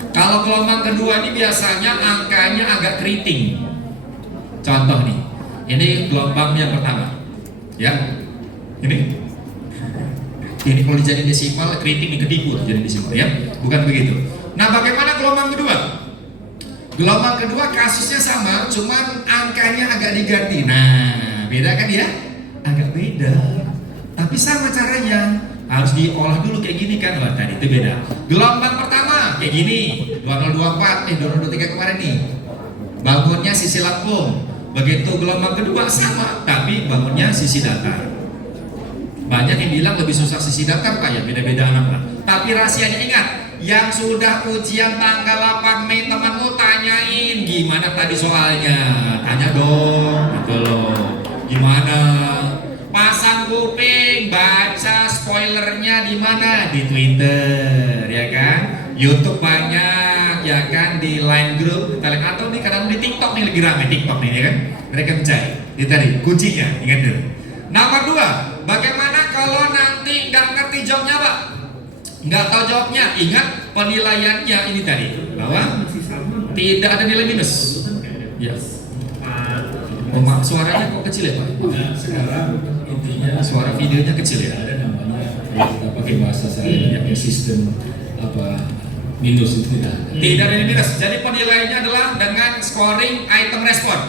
Kalau gelombang kedua ini biasanya angkanya agak keriting. Contoh nih, ini gelombang yang pertama. Ya, ini kalau dijadiin desimal keriting nih, ketipu jadi desimal ya. Bukan begitu. Nah, bagaimana gelombang kedua? Gelombang kedua kasusnya sama, cuman angkanya agak diganti. Nah, beda kan ya? Agak beda. Tapi sama caranya. Harus diolah dulu kayak gini kan? Wah, tadi itu beda. Gelombang pertama kayak gini, 2024, 2023 kemarin nih. Bangunnya sisi Lampung. Begitu gelombang kedua sama, tapi bangunnya sisi datar. Banyak yang bilang lebih susah sisi datar Pak ya, beda-beda anak lah. Tapi rahasianya ingat, yang sudah ujian tanggal 8 Mei temanmu tanyain gimana tadi soalnya, tanya dong gitu loh, gimana pasang kuping, baca spoilernya di mana, di Twitter ya kan, YouTube banyak ya kan, di line group atau nih kadang di TikTok nih lagi rame TikTok nih ya kan, mereka mencari itu tadi kuncinya, ingat dulu. Nomor 2, bagaimana kalau nanti nggak ngerti jawabnya Pak? Nggak tahu jawabnya, ingat penilaiannya ini tadi bahwa tidak ada nilai minus. Yes. Oh, suaranya kok kecil ya Pak? Sekarang intinya suara videonya kecil ya. Ada namanya kita pakai bahasa saya sistem apa minus itu tidak ada. Tidak ada minus. Jadi penilaiannya adalah dengan scoring item respon.